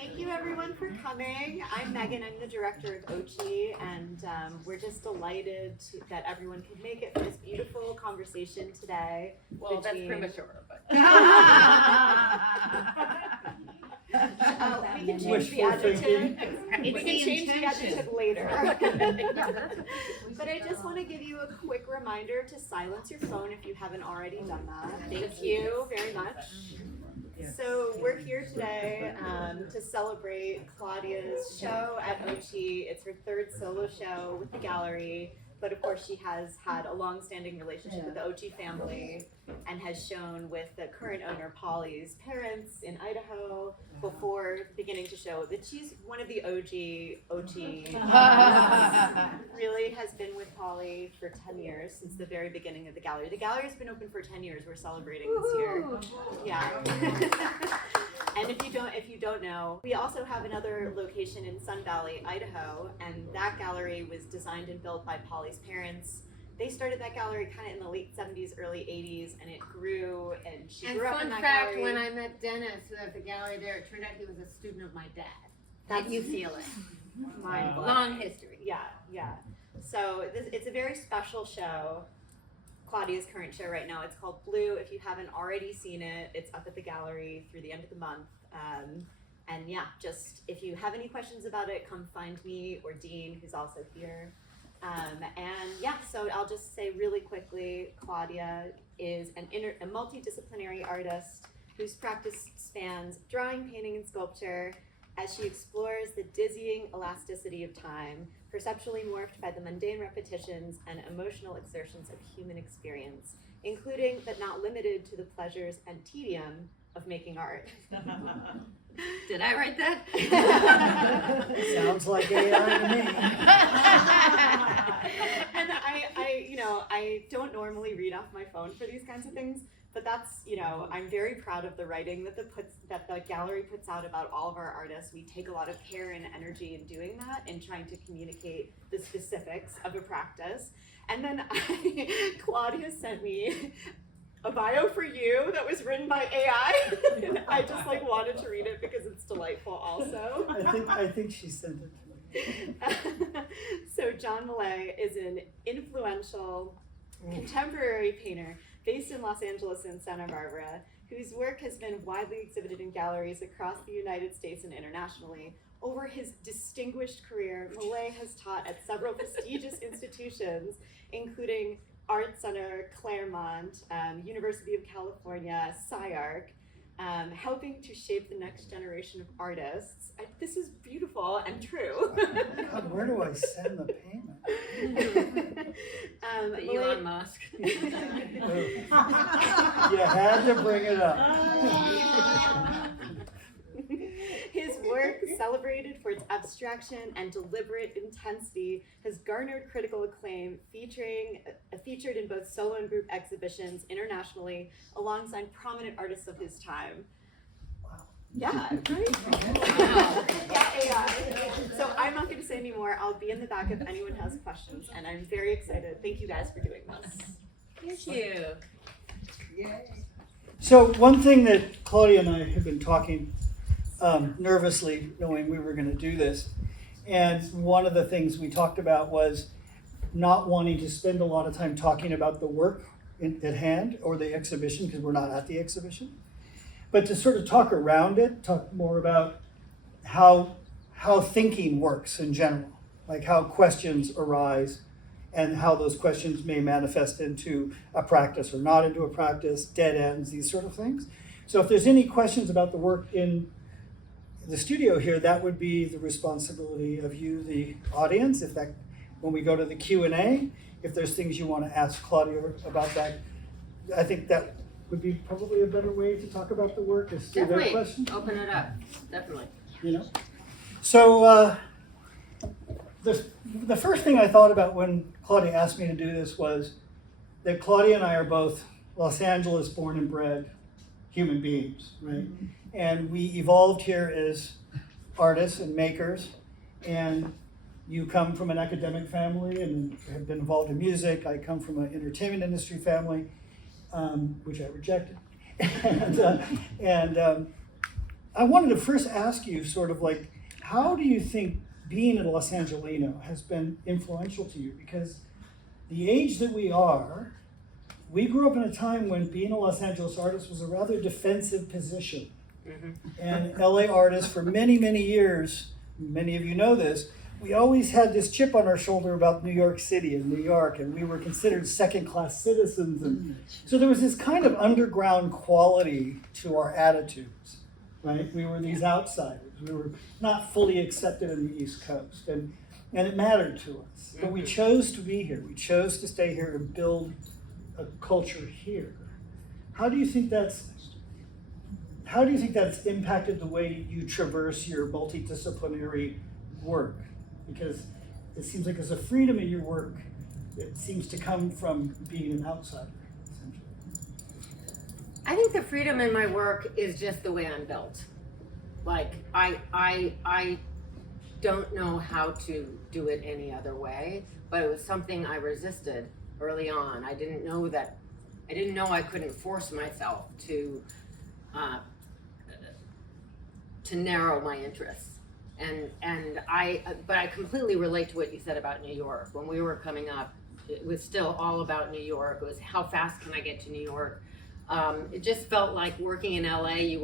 Thank you everyone for coming. I'm Megan, I'm the director of OCHI, and we're just delighted that everyone could make it for this beautiful conversation today. Well, that's premature, but. We can change the adjective. We can change the adjective later. But I just want to give you a quick reminder to silence your phone if you haven't already done that. Thank you very much. So we're here today to celebrate Claudia's show at OCHI. It's her third solo show with the gallery, but of course she has had a long-standing relationship with the OCHI family and has shown with the current owner Polly's parents in Idaho before beginning to show that she's one of the OG OCHI. Really has been with Polly for 10 years, since the very beginning of the gallery. The gallery has been open for 10 years. We're celebrating this year. Yeah. And if you don't know, we also have another location in Sun Valley, Idaho, and that gallery was designed and built by Polly's parents. They started that gallery kind of in the late 70s, early 80s, and it grew, and she grew up in that gallery. And fun fact, when I met Dennis at the gallery there, it turned out he was a student of my dad. How do you feel it? Long history. Yeah. So it's a very special show. Claudia's current show right now, it's called Blue. If you haven't already seen it, it's up at the gallery through the end of the month. And yeah, just if you have any questions about it, come find me or Dean, who's also here. And yeah, so I'll just say really quickly, Claudia is a multidisciplinary artist whose practice spans drawing, painting, and sculpture as she explores the dizzying elasticity of time, perceptually morphed by the mundane repetitions and emotional exertions of human experience, including but not limited to the pleasures and tedium of making art. Did I write that? Sounds like AI to me. And I don't normally read off my phone for these kinds of things, but that's, I'm very proud of the writing that the gallery puts out about all of our artists. We take a lot of care and energy in doing that and trying to communicate the specifics of a practice. And then Claudia sent me a bio for you that was written by AI. And I just wanted to read it because it's delightful also. I think she sent it to me. So John Millei is an influential contemporary painter based in Los Angeles and Santa Barbara, whose work has been widely exhibited in galleries across the United States and internationally. Over his distinguished career, Millei has taught at several prestigious institutions, including Art Center, Claremont, University of California, SciArc, helping to shape the next generation of artists. This is beautiful and true. God, where do I send the payment? Elon Musk. You had to bring it up. His work, celebrated for its abstraction and deliberate intensity, has garnered critical acclaim, featured in both solo and group exhibitions internationally, alongside prominent artists of his time. Wow. Yeah, right? Wow. Yeah, AI. So I'm not going to say any more. I'll be in the back if anyone has questions, and I'm very excited. Thank you guys for doing this. Thank you. So one thing that Claudia and I have been talking nervously, knowing we were going to do this, and one of the things we talked about was not wanting to spend a lot of time talking about the work at hand or the exhibition, because we're not at the exhibition, but to sort of talk around it, talk more about how thinking works in general, like how questions arise and how those questions may manifest into a practice or not into a practice, dead ends, these sort of things. So if there's any questions about the work in the studio here, that would be the responsibility of you, the audience. When we go to the Q&A, if there's things you want to ask Claudia about that, I think that would be probably a better way to talk about the work, is through their questions. Open it up. Definitely. So the first thing I thought about when Claudia asked me to do this was that Claudia and I are both Los Angeles born and bred human beings, right? Mm-hmm. And we evolved here as artists and makers, and you come from an academic family and have been involved in music. I come from an entertainment industry family, which I rejected. I wanted to first ask you sort of like, how do you think being a Los Angelino has been influential to you? Because the age that we are, we grew up in a time when being a Los Angeles artist was a rather defensive position. And LA artists for many, many years, many of you know this, we always had this chip on our shoulder about New York City and New York, and we were considered second-class citizens. And so there was this kind of underground quality to our attitudes, right? We were these outsiders. We were not fully accepted in the East Coast, and it mattered to us. But we chose to be here. We chose to stay here and build a culture here. How do you think that's impacted the way you traverse your multidisciplinary work? Because it seems like there's a freedom in your work that seems to come from being an outsider, essentially. I think the freedom in my work is just the way I'm built. Like, I don't know how to do it any other way, but it was something I resisted early on. I didn't know I couldn't force myself to narrow my interests. But I completely relate to what you said about New York. When we were coming up, it was still all about New York. It was how fast can I get to New York? It just felt like working in LA, you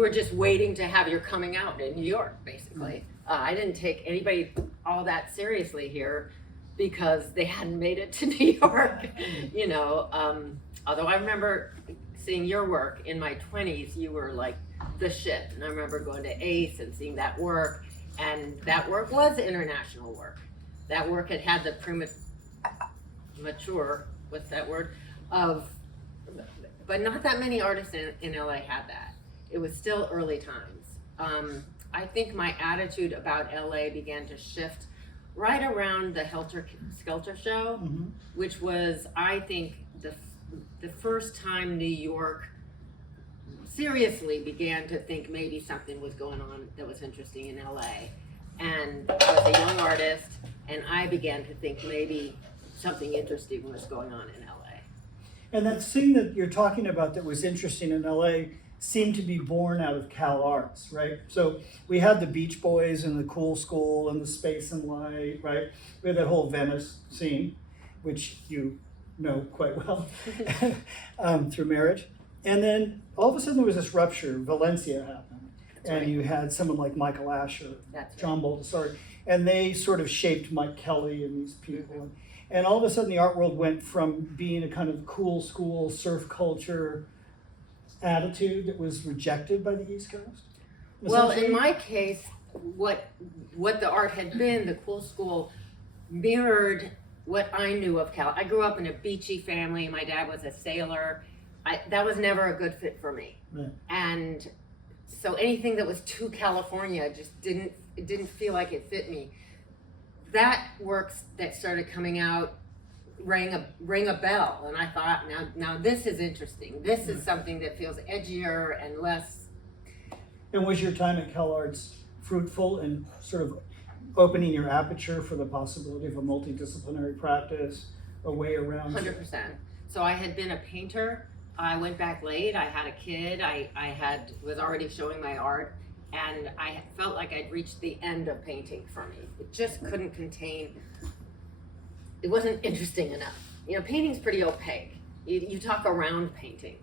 were just waiting to have your coming out in New York, basically. I didn't take anybody all that seriously here because they hadn't made it to New York, you know. Although I remember seeing your work in my 20s, you were like the shit. And I remember going to ACE and seeing that work, and that work was international work. That work had the premature, what's that word, but not that many artists in LA had that. It was still early times. I think my attitude about LA began to shift right around the Helter Skelter show, which was, I think, the first time New York seriously began to think maybe something was going on that was interesting in LA. And I was a young artist, and I began to think maybe something interesting was going on in LA. And that thing that you're talking about that was interesting in LA seemed to be born out of Cal Arts, right? So we had the Beach Boys and the Cool School and the Space and Light, right? We had that whole Venice scene, which you know quite well through marriage. And then all of a sudden there was this rupture. Valencia happened. That's and right. You had someone like Michael Asher, John Baldessari, and they sort of shaped Mike Kelly and these people. And all of a sudden the art world went from being a kind of cool school, surf culture attitude that was rejected by the East Coast. Well, in my case, what the art had been, the cool school mirrored what I knew of Cal. I grew up in a beachy family. My dad was a sailor. That was never a good fit for me. Right. And so anything that was too California just didn't feel like it fit me. That works that started coming out rang a bell, and I thought, now this is interesting. This is something that feels edgier and less. And was your time at Cal Arts fruitful in sort of opening your aperture for the possibility of a multidisciplinary practice, a way around? 100%. So I had been a painter. I went back late. I had a kid. I was already showing my art, and I felt like I'd reached the end of painting for me. It just couldn't contain. It wasn't interesting enough. You know, painting's pretty opaque. You talk around painting.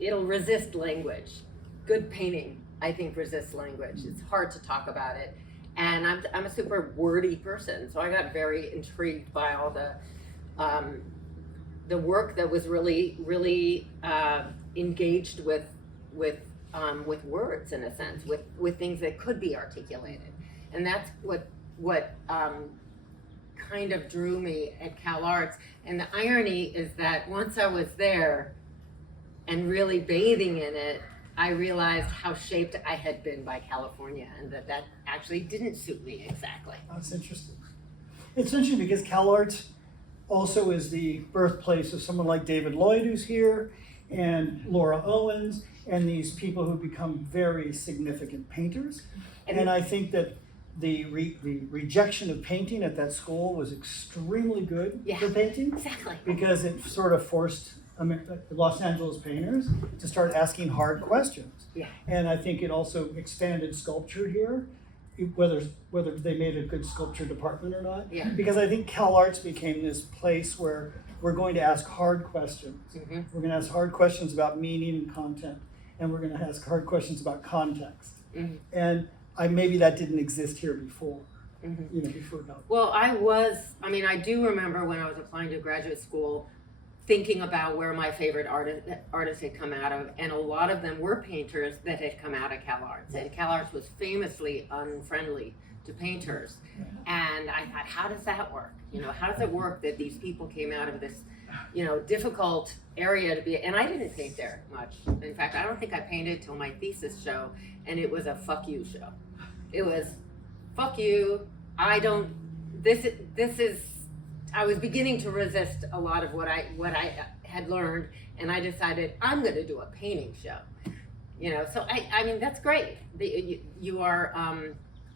It'll resist language. Good painting, I think, resists language. It's hard to talk about it. And I'm a super wordy person, so I got very intrigued by all the work that was really engaged with words, in a sense, with things that could be articulated. And that's what kind of drew me at Cal Arts. And the irony is that once I was there and really bathing in it, I realized how shaped I had been by California, and that actually didn't suit me exactly. That's interesting. It's interesting because Cal Arts also is the birthplace of someone like David Lloyd, who's here, and Laura Owens, and these people who become very significant painters. And I think that the rejection of painting at that school was extremely good for painting. Exactly. Because it sort of forced Los Angeles painters to start asking hard questions. Yeah. And I think it also expanded sculpture here, whether they made a good sculpture department or not. Yeah. Because I think CalArts became this place where we're going to ask hard questions. Mm-hmm. We're going to ask hard questions about meaning and content, and we're going to ask hard questions about context. Mm-hmm. And maybe that didn't exist here before. Mm-hmm. Before now. Well, I do remember when I was applying to graduate school, thinking about where my favorite artists had come out of, and a lot of them were painters that had come out of CalArts, and CalArts was famously unfriendly to painters. And I thought, how does that work? How does it work that these people came out of this, difficult area to be, and I didn't paint there much. In fact, I don't think I painted till my thesis show, and it was a fuck you show. It was, fuck you, I was beginning to resist a lot of what I had learned, and I decided I'm going to do a painting show. So I mean, that's great. You are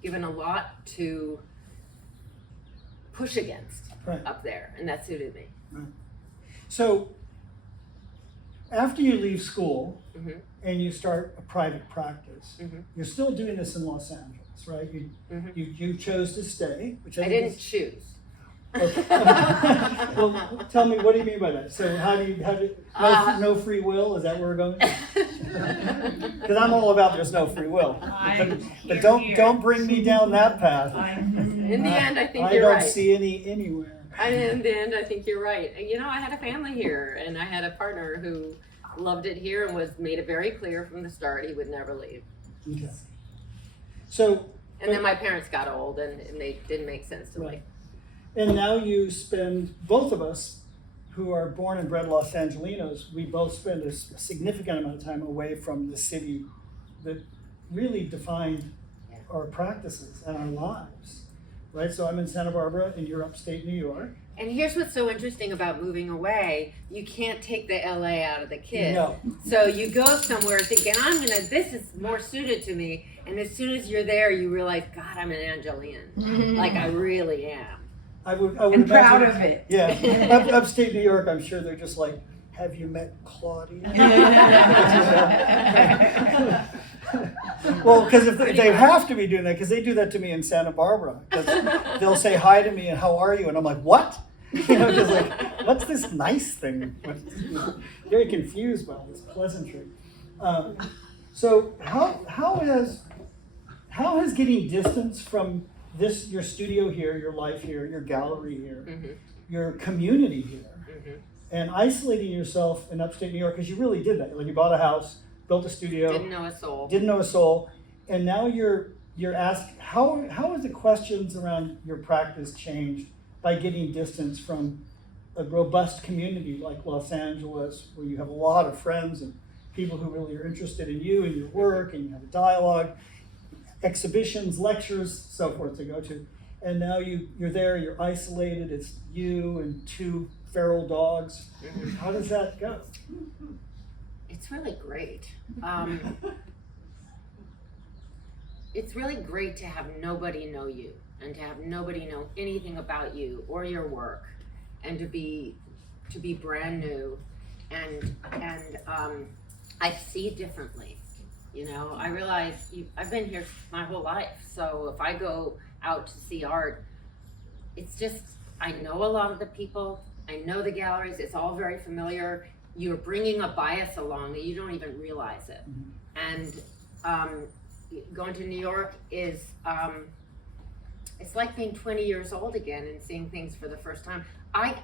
given a lot to push against up there, and that suited me. Right. So after you leave school Mm-hmm. and you start a private practice, Mm-hmm. you're still doing this in Los Angeles, right? Mm-hmm. You chose to stay, which I think didn't is- choose. Okay. Well, tell me, what do you mean by that? So no free will? Is that where we're going? Because I'm all about there's no free will. But don't bring me down that path. In the end, I think I you're don't right. see any anywhere. In the end, I think you're right. I had a family here, and I had a partner who loved it here and made it very clear from the start he would never leave. Okay. So. And then my parents got old, and they didn't make sense to Right. me. And now you spend, both of us who are born and bred Los Angelinos, we both spend a significant amount of time away from the city that really defined our practices and our lives, right? So I'm in Santa Barbara and you're upstate New York. And here's what's so interesting about moving away. You can't take the LA out of the kid. No. So you go somewhere thinking, this is more suited to me. And as soon as you're there, you realize, God, I'm an Angelian. Like I really am. I would And proud imagine- of it. Yeah, upstate New York, I'm sure they're just like, have you met Claudia? Well, because if they have to be doing that, because they do that to me in Santa Barbara. 'Cause they'll say hi to me and how are you? And I'm like, what? Just like, what's this nice thing? Very confused by all this pleasantry. So how has getting distance from your studio here, your life here, your gallery here, Mm-hmm. your community here, Mm-hmm. and isolating yourself in upstate New York, because you really did that. Like you bought a house, built a studio, Didn't know a soul. and now you're asked, how has the questions around your practice changed by getting distance from a robust community like Los Angeles, where you have a lot of friends and people who really are interested in you and your work, and you have a dialogue, exhibitions, lectures, so forth to go to. And now you're there, you're isolated, it's you and two feral dogs. Mm-hmm. How does that go? It's really great. It's really great to have nobody know you and to have nobody know anything about you or your work, and to be brand new, and I see differently. I realize I've been here my whole life, so if I go out to see art, it's just, I know a lot of the people, I know the galleries, it's all very familiar. You're bringing a bias along that you don't even realize it. And going to New York is, it's like being 20 years old again and seeing things for the first time. I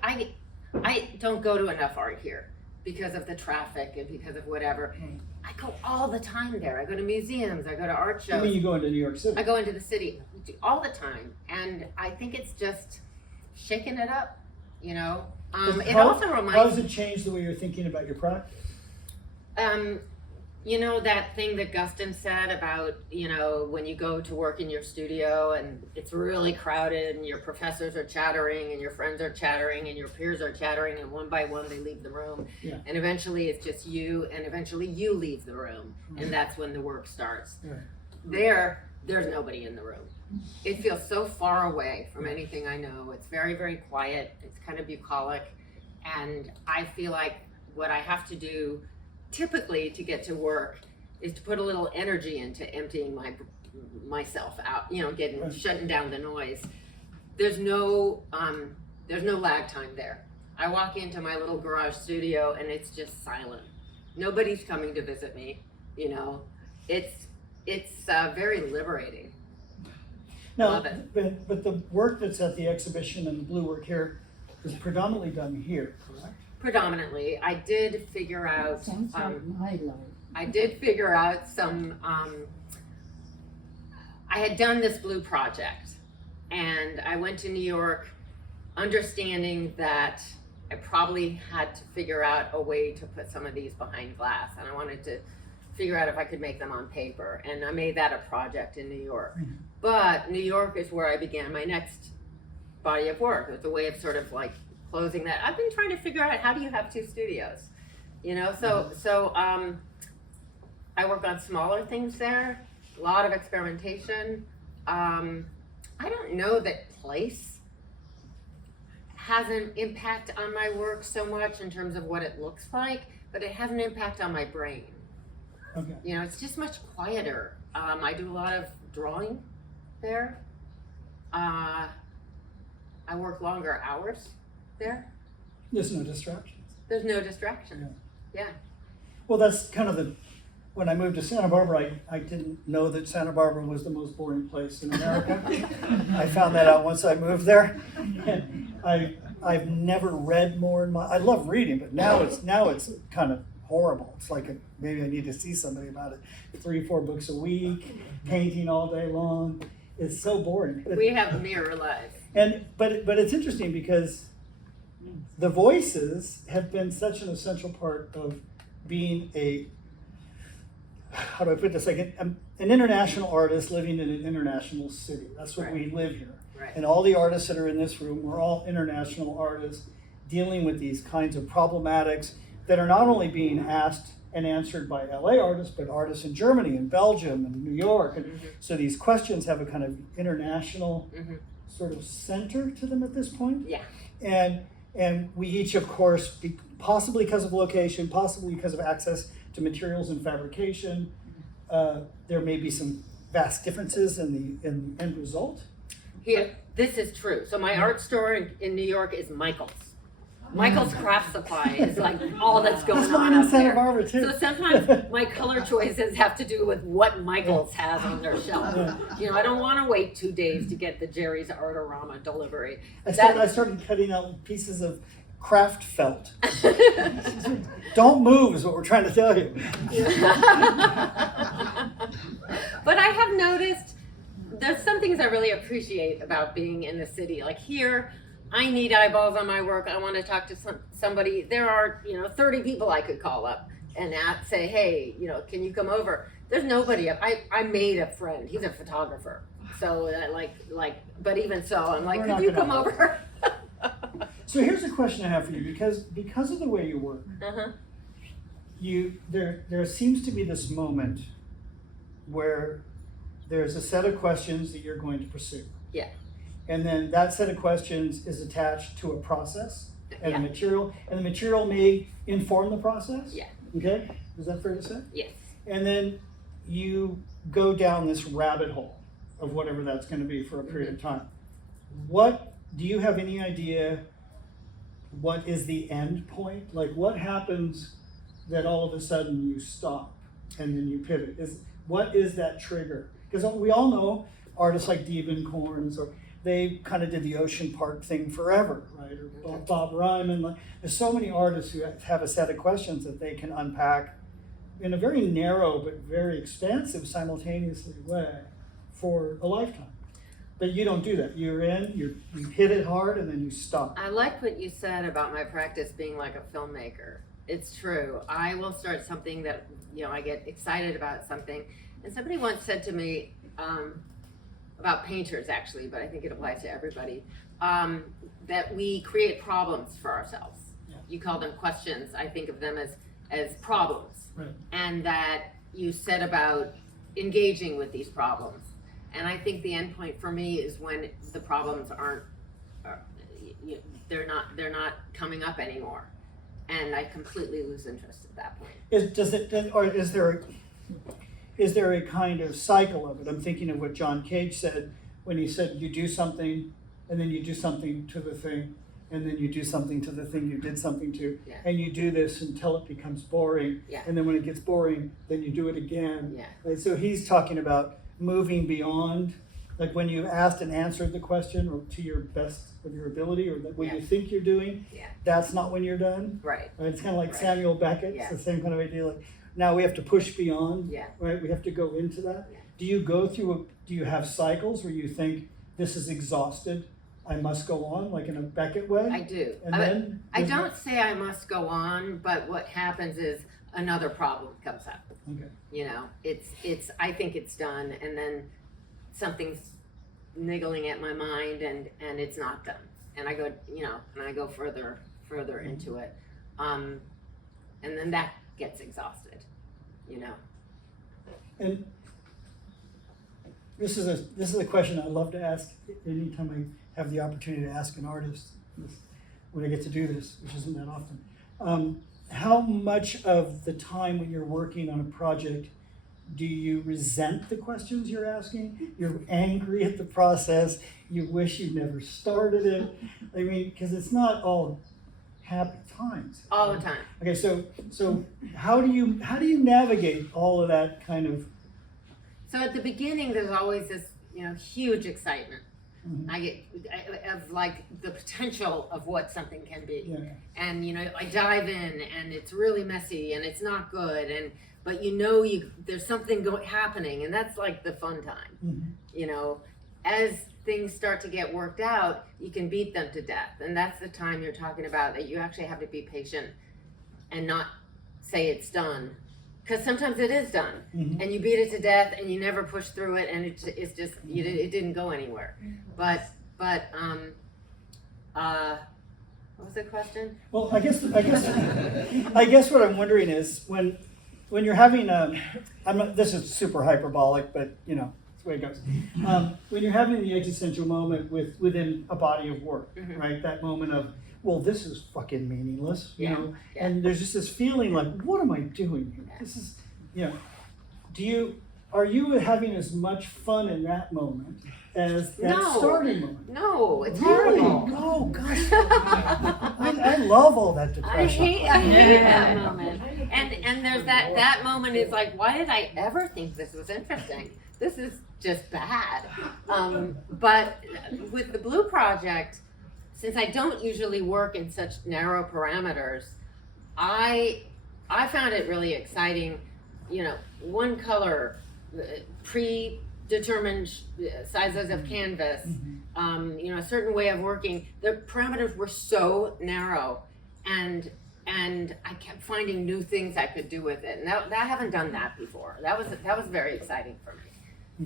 don't go to enough art here because of the traffic and because of whatever. I go all the time there. I go to museums, I go to art shows. I mean, you go into New York City. I go into the city all the time, and I think it's just shaking it up, It also How reminds does it change the way you're thinking about your practice? That thing that Gustin said about, when you go to work in your studio and it's really crowded and your professors are chattering and your friends are chattering and your peers are chattering, and one by one they leave the room. Yeah. And eventually it's just you, and eventually you leave the room, and that's when the work starts. Right. There's nobody in the room. It feels so far away from anything I know. It's very, very quiet. It's kind of bucolic. And I feel like what I have to do typically to get to work is to put a little energy into emptying myself out, you know, shutting down the noise. There's no lag time there. I walk into my little garage studio and it's just silent. Nobody's coming to visit me, you know. It's very liberating. Now, Love it. but the work that's at the exhibition and the blue work here is predominantly done here, correct? Predominantly, I did figure out. Sounds like my life. I did figure out some. I had done this blue project, and I went to New York, understanding that I probably had to figure out a way to put some of these behind glass, and I wanted to figure out if I could make them on paper, and I made that a project in New York. Mm-hmm. But New York is where I began my next body of work. It's a way of sort of like closing that. I've been trying to figure out, how do you have two studios? You know, so I work on smaller things there, a lot of experimentation. I don't know that place has an impact on my work so much in terms of what it looks like, but it has an impact on my brain. Okay. You know, it's just much quieter. I do a lot of drawing there. I work longer hours there. There's no distractions. There's no distraction. Yeah. Well, that's kind of when I moved to Santa Barbara, I didn't know that Santa Barbara was the most boring place in America. I found that out once I moved there. And I've never read more in I love reading, but now it's kind of horrible. It's like maybe I need to see somebody about it. 3-4 books a week, painting all day long. It's so boring. We have mirror lives. But it's interesting because the voices have been such an essential part of being how do I put this? Like an international artist living in an international city. That's what we live here. Right. And all the artists that are in this room, we're all international artists dealing with these kinds of problematics that are not only being asked and answered by LA artists, but artists in Germany and Belgium and New York. And so these questions have a kind of international sort of center to them at this point. Yeah. And we each, of course, possibly because of location, possibly because of access to materials and fabrication, there may be some vast differences in the end result. Here, this is true. So my art store in New York is Michael's. Michael's Craft Supply is like all that's going on in up Santa there. Barbara too. So sometimes my color choices have to do with what Michael's has on their shelf. You know, I don't want to wait 2 days to get the Jerry's Artorama delivery. I started cutting out pieces of craft felt. Don't move is what we're trying to tell you. But I have noticed there's some things I really appreciate about being in the city. Like here, I need eyeballs on my work. I want to talk to somebody. There are, 30 people I could call up and say, hey, can you come over? There's nobody. I made a friend. He's a photographer. So but even so, I'm like, could you come over? So here's a question I have for you, because of the way you work, there seems to be this moment where there's a set of questions that you're going to pursue. Yeah. And then that set of questions is attached to a process and a material, and the material may inform the process. Yeah. Okay? Is that fair to say? Yes. And then you go down this rabbit hole of whatever that's going to be for a period of time. Do you have any idea what is the end point? Like what happens that all of a sudden you stop and then you pivot? What is that trigger? Because we all know artists like Diebenkorn, or they kind of did the Ocean Park thing forever, right? Or Bob Ryman. There's so many artists who have a set of questions that they can unpack in a very narrow but very expansive simultaneously way for a lifetime. But you don't do that. You're in, you hit it hard, and then you stop. I like what you said about my practice being like a filmmaker. It's true. I will start something that, I get excited about something. And somebody once said to me, about painters actually, but I think it applies to everybody, that we create problems for ourselves. Yeah. You call them questions. I think of them as problems. Right. And that you set about engaging with these problems. And I think the end point for me is when the problems they're not coming up anymore. and I completely lose interest at that point. Is there a kind of cycle of it? I'm thinking of what John Cage said when he said you do something and then you do something to the thing and then you do something to the thing you did something to, Yeah. and you do this until it becomes boring, Yeah. and then when it gets boring, then you do it again. Yeah. Right? So he's talking about moving beyond, like when you've asked and answered the question or to your best of your ability, or what Yeah. you think you're doing, Yeah. that's not when you're done. Right. Right? It's kind of like Right. Samuel Beckett. Yeah. It's the same kind of idea. Like now we have to push beyond. Yeah. Right. We have to go into that. Yeah. Do you go through? Do you have cycles where you think this is exhausted? I must go on, like in a Beckett way. I do. And then I don't say I must go on, but what happens is another problem comes up. Okay. You know, it's I think it's done, and then something's niggling at my mind, and it's not done, and I go, you know, and I go further into it, and then that gets exhausted, you know. And this is a question I love to ask anytime I have the opportunity to ask an artist when I get to do this, which isn't that often. How much of the time when you're working on a project do you resent the questions you're asking? You're angry at the process. You wish you never started it. I mean, because it's not all happy times. All the time. Okay, so how do you navigate all of that kind of? So at the beginning, there's always this, you know, huge excitement. Mhm. I get of like the potential of what something can be, Yeah. and you know, I dive in, and it's really messy, and it's not good, but there's something happening, and that's like the fun time. Mhm. You know, as things start to get worked out, you can beat them to death, and that's the time you're talking about, that you actually have to be patient and not say it's done, because sometimes it is done, Mhm. and you beat it to death, and you never push through it, and it's just it didn't go anywhere. But what was the question? Well, I guess what I'm wondering is when you're having this is super hyperbolic, but you know, it's the way it goes. When you're having the existential moment within a body of work, Mhm. right? That moment of, well, this is fucking meaningless, you Yeah, know? yeah. And there's just this feeling like, what am I doing here? Yeah. This is, you know, are you having as much fun in that moment as that No. starting moment? No, it's Really? horrible. Oh gosh. I love all that I depression. hate that moment. And there's that moment is like, why did I ever think this was interesting? This is just bad. But with the Blue Project, since I don't usually work in such narrow parameters, I found it really exciting. You know, one color, predetermined sizes of canvas, you know, a certain way of working. The parameters were so narrow, and I kept finding new things I could do with it. And I haven't done that before. That was very exciting for me.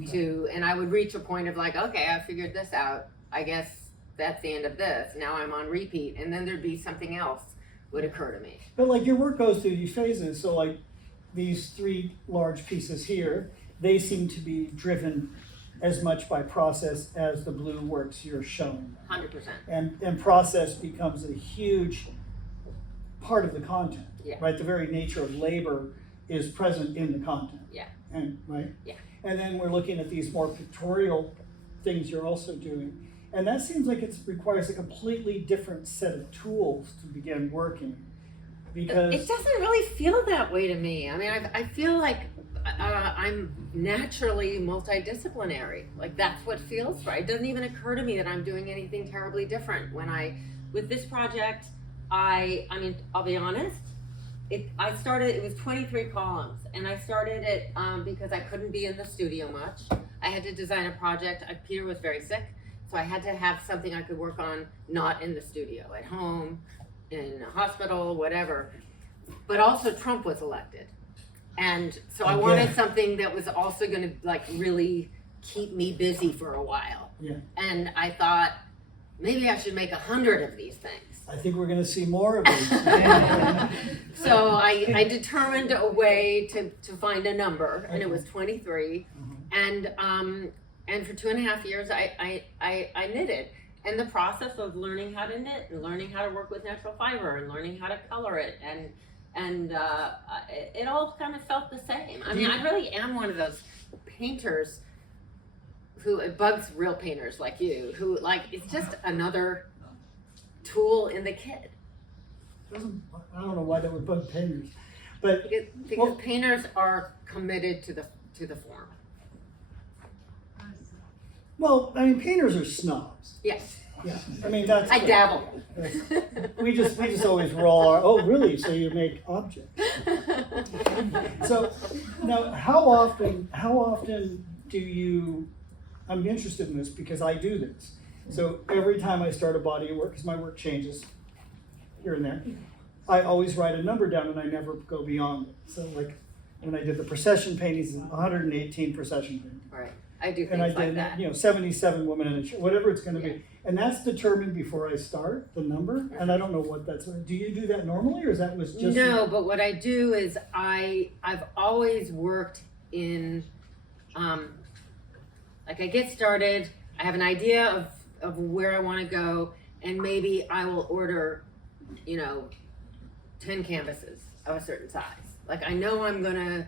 Okay. And I would reach a point of like, okay, I figured this out. I guess that's the end of this. Now I'm on repeat, and then there'd be something else would occur to me. But like your work goes through these phases, so like these three large pieces here, they seem to be driven as much by process as the blue works you're showing. 100%. And process becomes a huge part of the content. Yeah. Right? The very nature of labor is present in the content. Yeah. And right? Yeah. And then we're looking at these more pictorial things you're also doing. And that seems like it requires a completely different set of tools to begin working. Because It doesn't really feel that way to me. I mean, I feel like I'm naturally multidisciplinary. Like that's what feels right. It doesn't even occur to me that I'm doing anything terribly different. With this project, I mean, I'll be honest, it was 23 columns, and I started it because I couldn't be in the studio much. I had to design a project. Peter was very sick, so I had to have something I could work on not in the studio, at home, in a hospital, whatever. But also Trump was elected. And so I wanted something that was also gonna like really keep me busy for a while. Yeah. And I thought, maybe I should make 100 of these things. I think we're gonna see more of these. So I determined a way to find a number, and it was 23. And for 2.5 years I knitted. and the process of learning how to knit and learning how to work with natural fiber and learning how to color it and it all kind of felt the same. I mean, I really am one of those painters who, it bugs real painters like you, who like, it's just another tool in the kit. I don't know why that would bug painters, but Because painters are committed to the form. well, I mean, painters are snobs. Yes, Yeah, I mean that's. I dabble. We just always roll our. Oh, really? So you make objects? So now, how often do you? I'm interested in this because I do this. So every time I start a body of work, because my work changes here and there, I always write a number down and I never go beyond it. So like when I did the procession paintings, 118 procession paintings. Right, I do And I things like did, that. 77 women in a church, whatever it's gonna Yeah. be. And that's determined before I start, the number, and I don't know what that's, do you do that normally, or is that was just? No, but what I do is I've always worked in, like I get started, I have an idea of where I wanna go, and maybe I will order, 10 canvases of a certain size. Like I know I'm gonna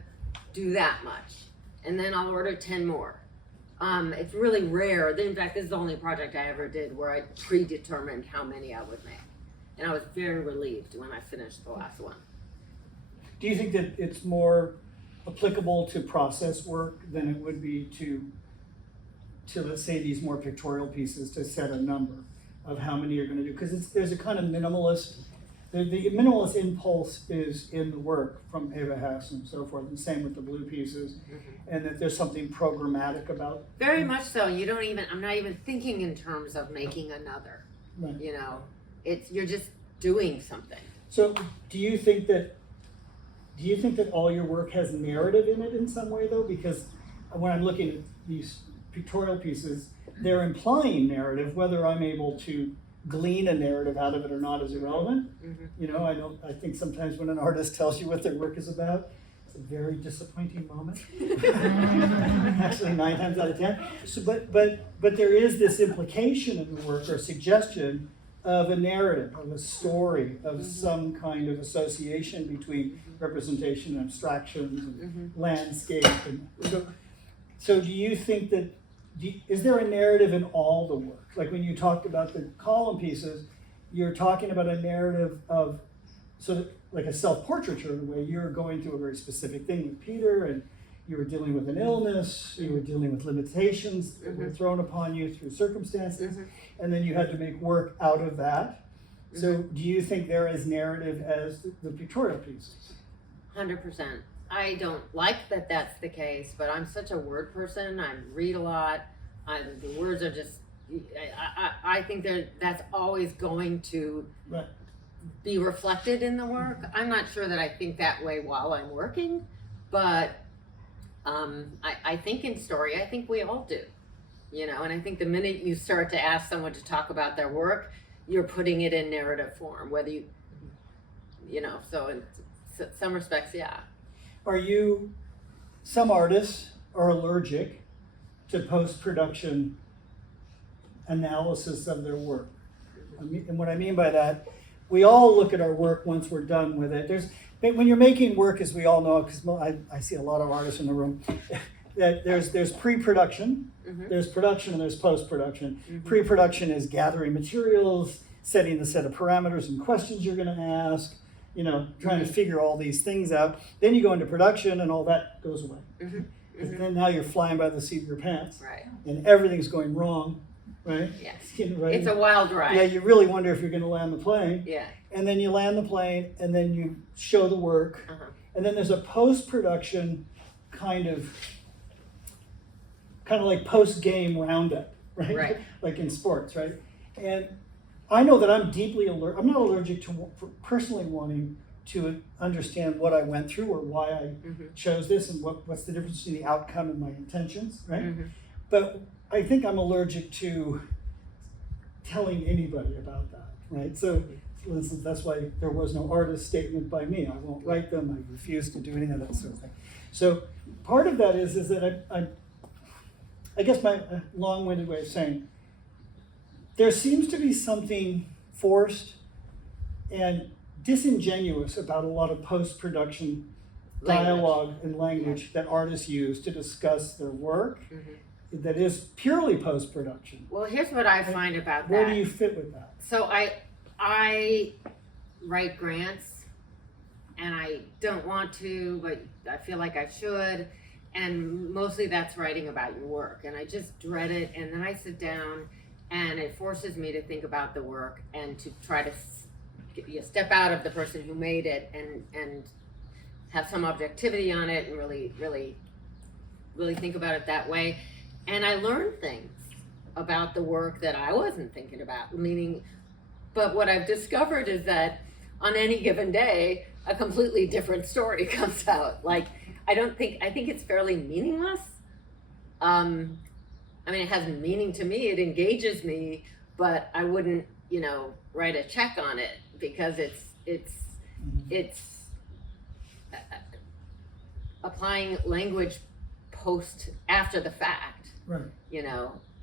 do that much, and then I'll order 10 more. It's really rare. In fact, this is the only project I ever did where I predetermined how many I would make. And I was very relieved when I finished the last one. Do you think that it's more applicable to process work than it would be to let's say these more pictorial pieces, to set a number of how many you're gonna do? Because there's a kind of minimalist, the minimalist impulse is in the work from Eva Hess and so forth, and same with the blue pieces, and that there's something programmatic about. Very much so. I'm not even thinking in terms of making another, Right. you're just doing something. So do you think that all your work has narrative in it in some way though? Because when I'm looking at these pictorial pieces, they're implying narrative. Whether I'm able to glean a narrative out of it or not is irrelevant. I think sometimes when an artist tells you what their work is about, it's a very disappointing moment. Actually 9 times out of 10. So, but there is this implication in the work or suggestion of a narrative, of a story, of some kind of association between representation and abstractions and landscape. And so do you think that, is there a narrative in all the work? Like when you talked about the column pieces, you're talking about a narrative of, like a self-portraiture in a way. You're going through a very specific thing with Peter, and you were dealing with an illness, you were dealing with limitations that were thrown upon you through circumstances, and then you had to make work out of that. So do you think there is narrative as the pictorial pieces? 100%. I don't like that that's the case, but I'm such a word person. I read a lot. The words are just, I think that's always going to Right. be reflected in the work. I'm not sure that I think that way while I'm working, but I think in story, I think we all do, and I think the minute you start to ask someone to talk about their work, you're putting it in narrative form, whether so in some respects, yeah. Some artists are allergic to post-production analysis of their work. And what I mean by that, we all look at our work once we're done with it. When you're making work, as we all know, because I see a lot of artists in the room, that there's pre-production, there's production, and there's post-production. Pre-production is gathering materials, setting the set of parameters and questions you're gonna ask, trying to figure all these things out. Then you go into production and all that goes away. Because then now you're flying by the seat of your pants. Right. And everything's going wrong, right? Yes. Right? It's a wild ride. Yeah, you really wonder if you're gonna land the plane. Yeah. And then you land the plane and then you show the work. And then there's a post-production kind of like post-game roundup, right? Right. Like in sports, right? And I know that I'm deeply allergic. I'm not allergic to personally wanting to understand what I went through or why I chose this and what's the difference between the outcome and my intentions, right? But I think I'm allergic to telling anybody about that, right? So, for instance, that's why there was no artist statement by me. I won't write them. I refuse to do any of that sort of thing. So part of that is that I guess my long-winded way of saying, there seems to be something forced and disingenuous about a lot of post-production dialogue and language that artists use to discuss their work that is purely post-production. Well, here's what I find about that. Where do you fit with that? So I write grants, and I don't want to, but I feel like I should. And mostly that's writing about your work. And I just dread it. And then I sit down, and it forces me to think about the work and to try to step out of the person who made it and have some objectivity on it and really think about it that way. And I learned things about the work that I wasn't thinking about, but what I've discovered is that on any given day, a completely different story comes out. Like, I think it's fairly meaningless. It has meaning to me, it engages me, but I wouldn't, write a check on it because it's applying language after the fact, right?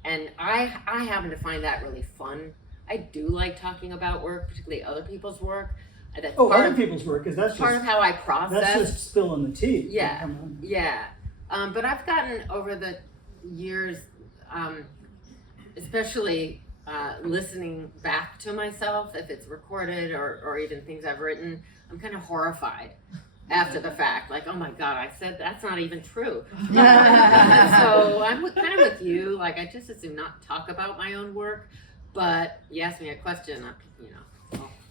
And I happen to find that really fun. I do like talking about work, particularly other people's work. That's other people's work, because that's part of how I process. That's just spilling the tea. Yeah, yeah. But I've gotten over the years, especially listening back to myself, if it's recorded or even things I've written, I'm kind of horrified after the fact. Like, oh my God, I said that's not even true. So I'm kind of with you. Like, I just assume not talk about my own work. But you asked me a question,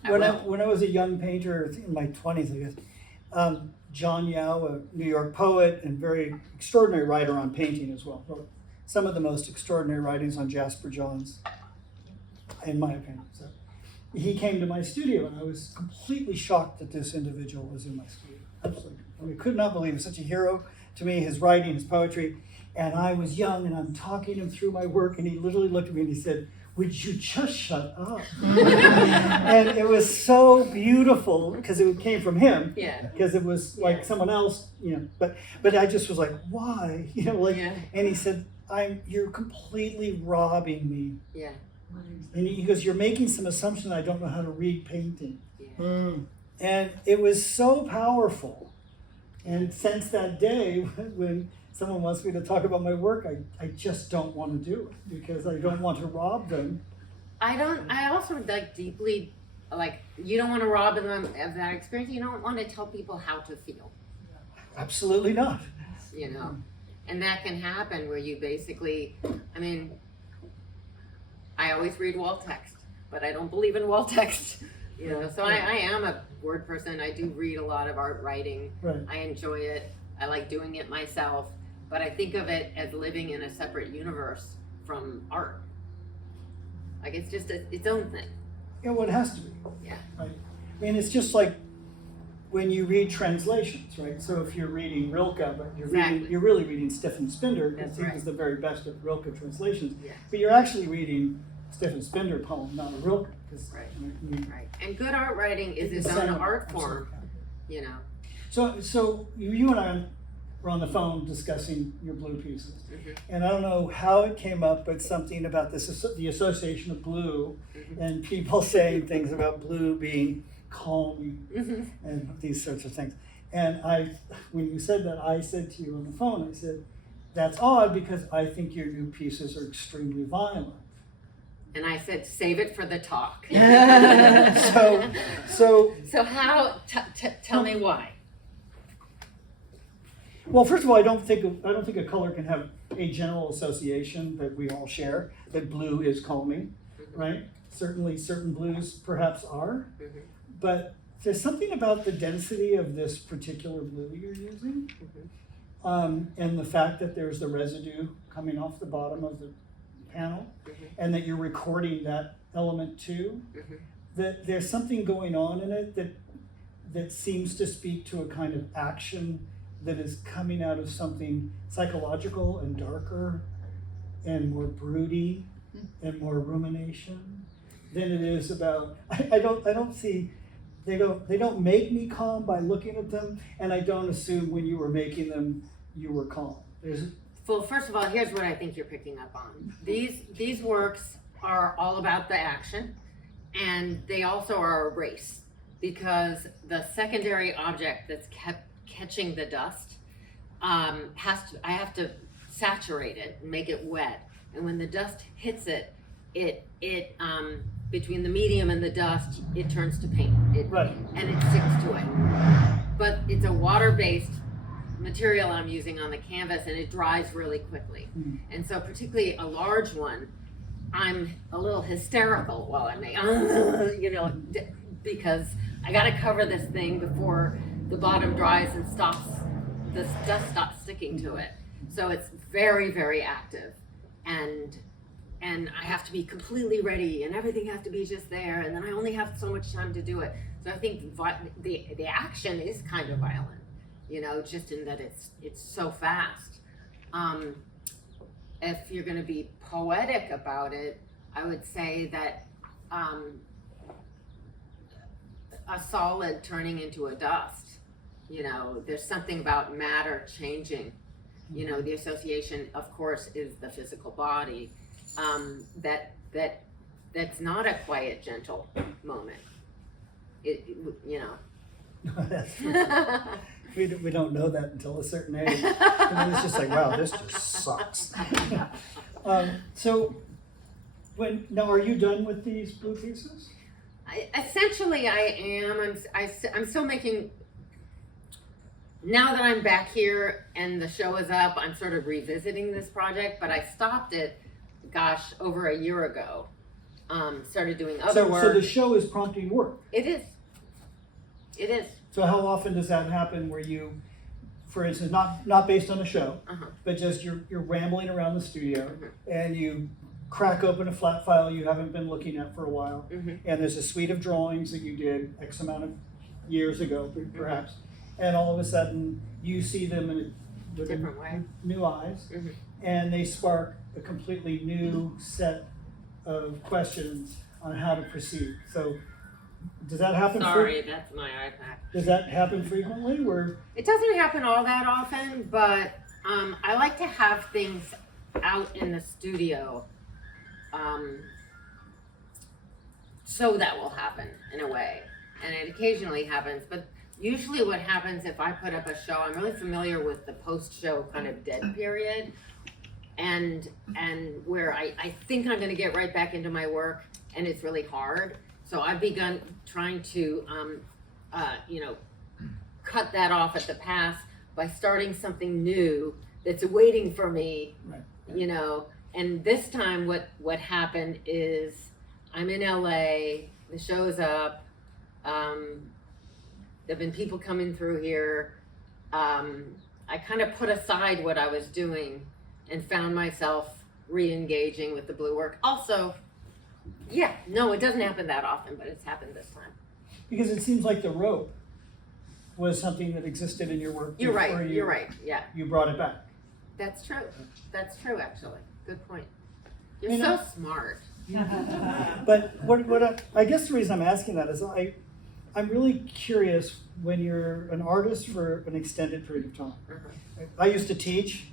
When I was a young painter in my 20s, I guess, John Yao, a New York poet and very extraordinary writer on painting as well, wrote some of the most extraordinary writings on Jasper Johns, in my opinion. So he came to my studio, and I was completely shocked that this individual was in my studio. Absolutely. I could not believe it. Such a hero to me, his writing, his poetry. And I was young, and I'm talking him through my work, and he literally looked at me and he said, "Would you just shut up?" And it was so beautiful because it came from him. Yeah. Because it was like someone else, But I just was like, why? And he said, "You're completely robbing me." Yeah. And he goes, "You're making some assumption I don't know how to read painting." Yeah. And it was so powerful. And since that day, when someone wants me to talk about my work, I just don't want to do it because I don't want to rob them. I also deeply, you don't want to rob them of that experience. You don't want to tell people how to feel. Absolutely not. And that can happen where you basically, I always read wall text, but I don't believe in wall text. So I am a word person. I do read a lot of art writing. Right. I enjoy it. I like doing it myself. But I think of it as living in a separate universe from art. Like, it's just its own thing. Yeah, well, it has to be. Yeah. Right. It's just like when you read translations, right? So if you're reading Rilke, but you're really reading Stephen Spinder, because he was the very best at Rilke translations. Yes. But you're actually reading Stephen Spinder poem, not a Rilke. Right. Right. And good art writing is its own art form. So you and I were on the phone discussing your blue pieces, and I don't know how it came up, but something about the association of blue, and people saying things about blue being calming, and these sorts of things. And when you said that, I said to you on the phone, I said, "That's odd because I think your new pieces are extremely violent." And I said, "Save it for the talk." So how? Tell me why. Well, first of all, I don't think a color can have a general association that we all share, that blue is calming, right? Certainly certain blues perhaps are, but there's something about the density of this particular blue you're using, and the fact that there's the residue coming off the bottom of the panel, and that you're recording that element too, that there's something going on in it that seems to speak to a kind of action that is coming out of something psychological and darker and more broody and more rumination than it is about. I don't see, they don't make me calm by looking at them, and I don't assume when you were making them you were calm. Well, first of all, here's what I think you're picking up on. These works are all about the action, and they also are a race, because the secondary object that's kept catching the dust I have to saturate it and make it wet, and when the dust hits it, between the medium and the dust, it turns to paint. Right. And it sticks to it. But it's a water-based material I'm using on the canvas, and it dries really quickly. Mm. And so particularly a large one, I'm a little hysterical while I make, because I gotta cover this thing before the bottom dries and the dust stops sticking to it. So it's very, very active. And I have to be completely ready, and everything has to be just there, and then I only have so much time to do it. So I think the action is kind of violent, just in that it's so fast. If you're gonna be poetic about it, I would say that a solid turning into a dust, there's something about matter changing. The association, of course, is the physical body. That's not a quiet, gentle moment. That's true. We don't know that until a certain age. And then it's just like, wow, this just sucks. So, are you done with these blue pieces? Essentially, I am. I'm still making. Now that I'm back here and the show is up, I'm sort of revisiting this project, but I stopped it, over a year ago. Started doing other work. So the show is prompting work. It is. So how often does that happen where you, for instance, not based on a show, but just you're rambling around the studio and you crack open a flat file you haven't been looking at for a while, and there's a suite of drawings that you did X amount of years ago, perhaps, and all of a sudden you see them in a different way, new eyes, and they spark a completely new set of questions on how to proceed. So does that happen? Sorry, that's my iPad. Does that happen frequently? It doesn't happen all that often, but I like to have things out in the studio, so that will happen in a way, and it occasionally happens. But usually, what happens if I put up a show, I'm really familiar with the post-show kind of dead period, and where I think I'm going to get right back into my work, and it's really hard. So I've begun trying to, cut that off at the pass by starting something new that's waiting for me, Right. And this time what happened is I'm in LA, the show's up, there've been people coming through here. I kind of put aside what I was doing and found myself re-engaging with the blue work. Also, it doesn't happen that often, but it's happened this time. Because it seems like the rope was something that existed in your work. You're right, yeah. You brought it back. That's true, actually. Good point. You're You know- so smart. But I guess the reason I'm asking that is I'm really curious when you're an artist for an extended period of time. I used to teach.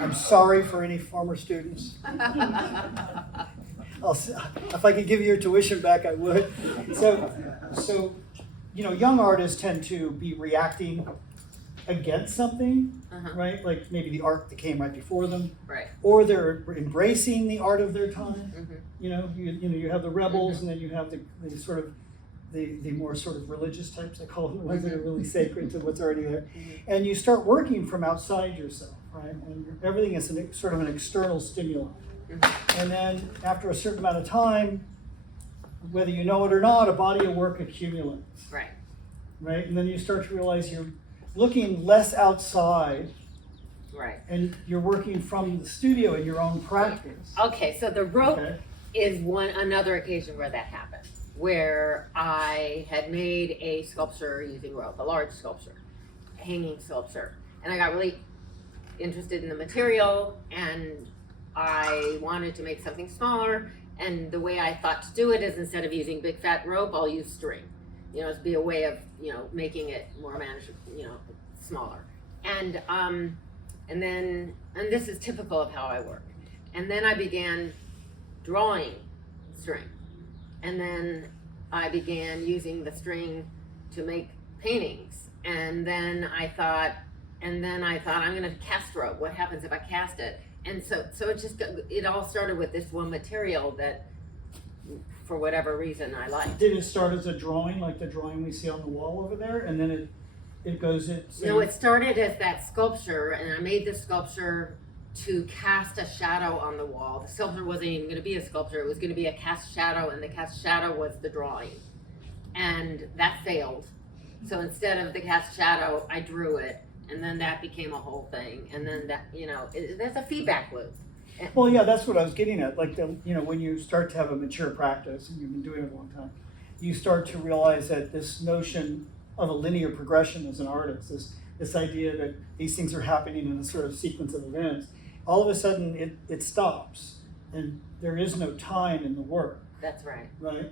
I'm sorry for any former students. If I could give you your tuition back, I would. So, young artists tend to be reacting against something, right? Like maybe the art that came right before them, Right. or they're embracing the art of their time. You have the rebels, and then you have the sort of the more sort of religious types. I call them the ones that are really sacred to what's already there. And you start working from outside yourself, right? And everything is sort of an external stimuli. And then after a certain amount of time, whether you know it or not, a body of work accumulates. Right? And then you start to realize you're looking less outside. Right. And you're working from the studio in your own practice. Okay, so the rope is another occasion where that happened, where I had made a sculpture using rope, a large sculpture, a hanging sculpture, and I got really interested in the material, and I wanted to make something smaller, and the way I thought to do it is instead of using big fat rope, I'll use string. It'd be a way of, making it more manageable, smaller. And this is typical of how I work. And then I began drawing string. And then I began using the string to make paintings. And then I thought, I'm gonna cast rope. What happens if I cast it? And so it all started with this one material that, for whatever reason, I liked. Did it start as a drawing, like the drawing we see on the wall over there, and then it goes No, it started as that sculpture, and I made the sculpture to cast a shadow on the wall. The sculpture wasn't even going to be a sculpture; it was going to be a cast shadow, and the cast shadow was the drawing, and that failed. So instead of the cast shadow, I drew it, and then that became a whole thing, and then that, there's a feedback loop. Well, yeah, that's what I was getting at. Like, when you start to have a mature practice, and you've been doing it a long time, you start to realize that this notion of a linear progression as an artist, this idea that these things are happening in a sort of sequence of events, all of a sudden it stops, and there is no time in the work. That's right. Right?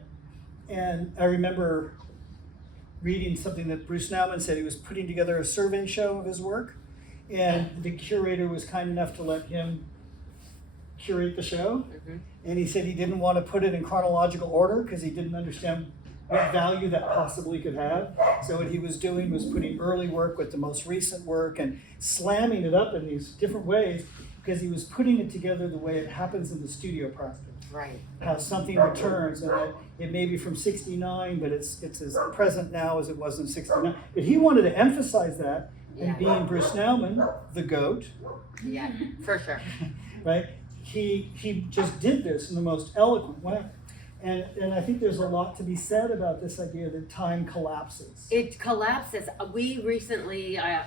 And I remember reading something that Bruce Nauman said. He was putting together a survey show of his work, and the curator was kind enough to let him curate the show. Mm-hmm. And he said he didn't want to put it in chronological order because he didn't understand what value that possibly could have. So what he was doing was putting early work with the most recent work and slamming it up in these different ways, because he was putting it together the way it happens in the studio practice. Right. How something returns, and that it may be from '69, but it's as present now as it was in '69. But he wanted to emphasize that, and being Bruce Nauman, the GOAT. Yeah, for sure. Right? He just did this in the most eloquent way. And I think there's a lot to be said about this idea that time collapses. It collapses. We recently, I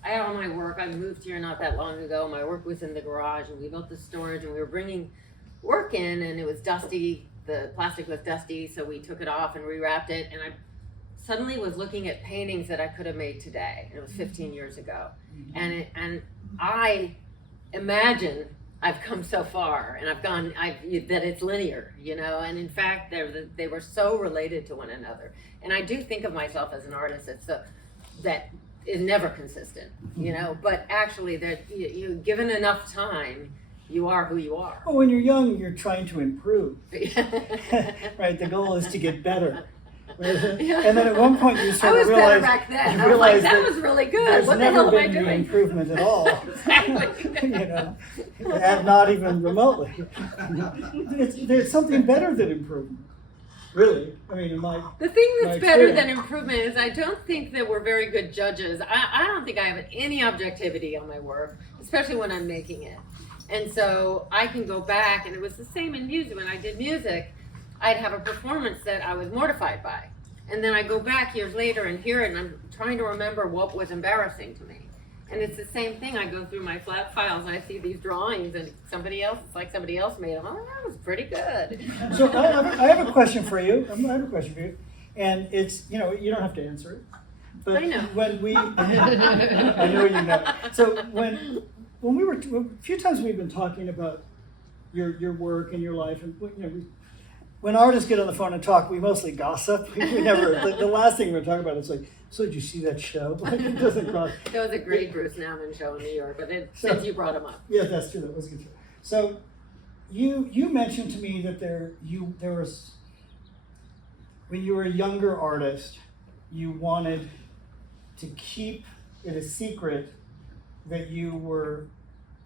had all my work. I moved here not that long ago. My work was in the garage, and we built the storage, and we were bringing work in, and it was dusty. The plastic was dusty, so we took it off and rewrapped it. And I suddenly was looking at paintings that I could have made today. It was 15 years ago, and I imagine I've come so far, and that it's linear, and in fact, they were so related to one another. And I do think of myself as an artist that is never consistent, but actually that you given enough time, you are who you are. Well, when you're young, you're trying to improve. Right? The goal is to get better. And then at one point you sort of realize, back then. I was like, that was really good. What the hell am I doing? There's never been any improvement at all. Exactly. Not even remotely. There's something better than improvement. Really, I mean, the thing that's better than improvement is I don't think that we're very good judges. I don't think I have any objectivity on my work, especially when I'm making it. And so I can go back, and it was the same in music. When I did music, I'd have a performance that I was mortified by. And then I go back years later and hear it, and I'm trying to remember what was embarrassing to me. And it's the same thing. I go through my flat files, and I see these drawings, and somebody else made them. Oh, that was pretty good. So I have a question for you. And it's, you don't have to answer it. But I know. I know you know. So when we were, a few times we've been talking about your work and your life, and when artists get on the phone and talk, we mostly gossip. We never. The last thing we're talking about is like, so did you see that show? Like, it doesn't cross. That was a great Bruce Nauman show in New York, but since you brought him up. Yeah, that's true. That was a good show. So you mentioned to me that there was, when you were a younger artist, you wanted to keep it a secret that you were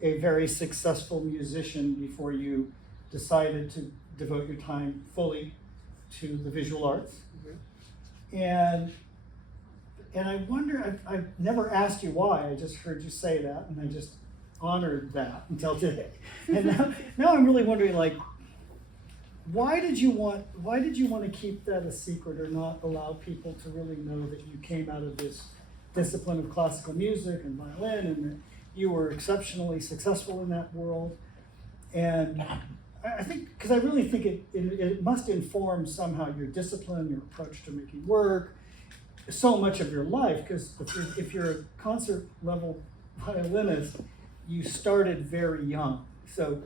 a very successful musician before you decided to devote your time fully to the visual arts. Mm-hmm. And I wonder, I've never asked you why. I just heard you say that, and I just honored that until today. And now I'm really wondering, like, why did you want to keep that a secret, or not allow people to really know that you came out of this discipline of classical music and violin, and that you were exceptionally successful in that world? And I think, because I really think it must inform somehow your discipline, your approach to making work, so much of your life. Because if you're a concert level violinist, you started very young, so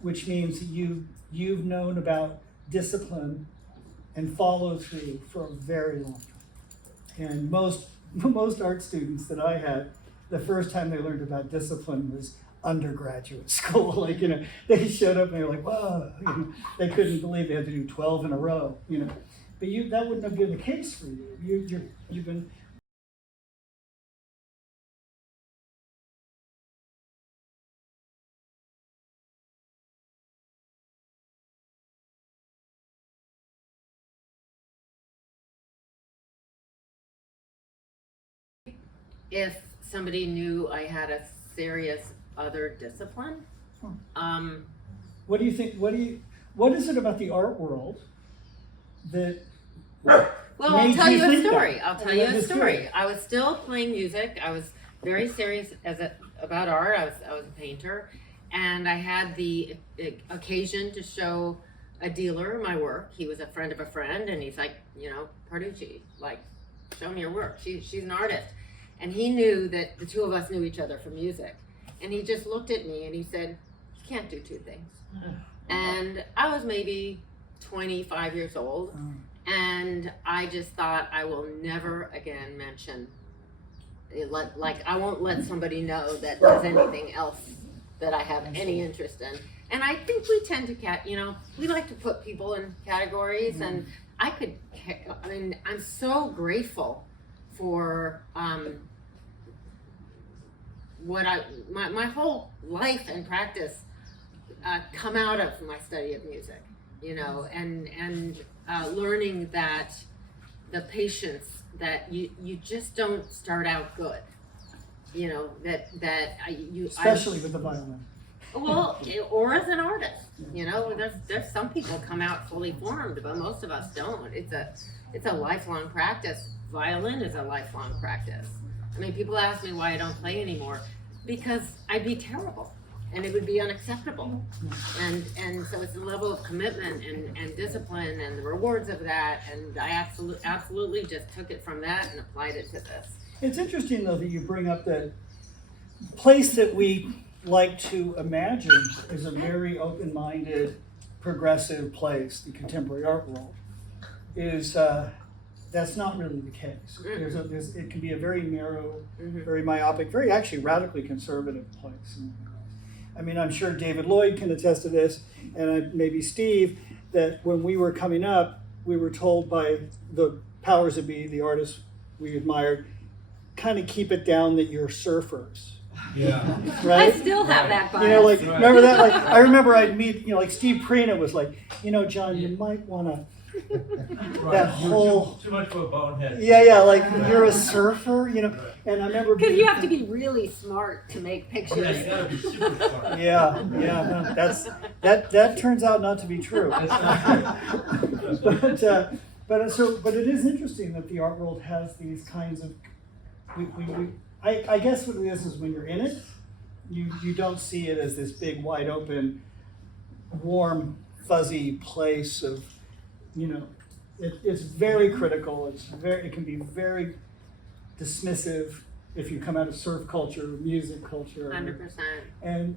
which means you've known about discipline and follow through for a very long time. And most art students that I had the first time they learned about discipline was undergraduate school. Like, they showed up and they were like, whoa, they couldn't believe they had to do 12 in a row, But that wouldn't have been the case for you. You've been. If somebody knew I had a serious other discipline, What do you think? What is it about the art world that? well, I'll made tell you a think story. that? I'll tell I'm you a just story. curious. I was still playing music. I was very serious about art. I was a painter, and I had the occasion to show a dealer my work. He was a friend of a friend, and he's like, Parducci, like, show me your work. She's an artist. And he knew that the two of us knew each other from music. And he just looked at me and he said, you can't do two things. And I was maybe 25 years old. And I just thought, I will never again mention, I won't let somebody know that there's anything else that I have any interest in. And I think we tend to, we like to put people in categories. And I'm so grateful for my whole life and practice come out of my study of music, and learning that the patience that you just don't start out good, Especially with the violin. Well, or as an artist, there's some people come out fully formed, but most of us don't. It's a lifelong practice. Violin is a lifelong practice. I mean, people ask me why I don't play anymore, because I'd be terrible and it would be unacceptable. And so it's a level of commitment and discipline and the rewards of that. And I absolutely just took it from that and applied it to this. It's interesting though that you bring up that place that we like to imagine is a very open-minded, progressive place, the contemporary art world, is that's not really the case. It can be a very narrow, very myopic, very actually radically conservative place. I mean, I'm sure David Lloyd can attest to this, and maybe Steve, that when we were coming up, we were told by the powers that be, the artists we admired, kind of keep it down that you're surfers. Yeah. Right? I still have that bias. Like, remember that? Like, I remember I'd meet, like Steve Prina was like, John, you might want to, that whole. Too much of a bonehead. Yeah, like, you're a surfer, and I remember. Because you have to be really smart to make pictures. Yeah, you gotta be super smart. Yeah, no, that turns out not to be true. But it is interesting that the art world has these kinds of, I guess what it is when you're in it, you don't see it as this big, wide open, warm, fuzzy place of, it's very critical. It can be very dismissive if you come out of surf culture, music culture. 100%. And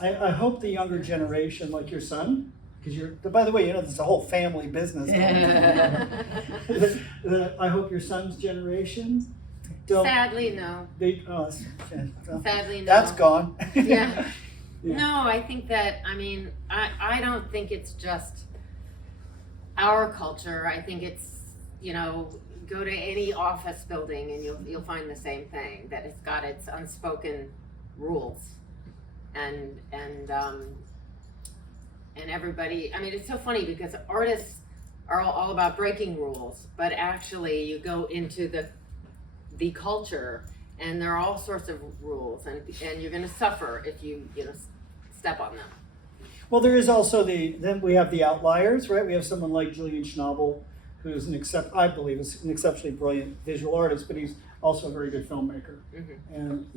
I hope the younger generation, like your son, because by the way, this is a whole family business. I hope your son's generation don't. Sadly, no. Sadly, no. That's gone. Yeah. Yeah. No, I think that, I don't think it's just our culture. I think it's, go to any office building and you'll find the same thing, that it's got its unspoken rules. And everybody, it's so funny because artists are all about breaking rules, but actually you go into the culture and there are all sorts of rules, and you're going to suffer if you step on them. Well, there is also then we have the outliers, right? We have someone like Julian Schnabel, who's I believe is an exceptionally brilliant visual artist, but he's also a very good filmmaker. And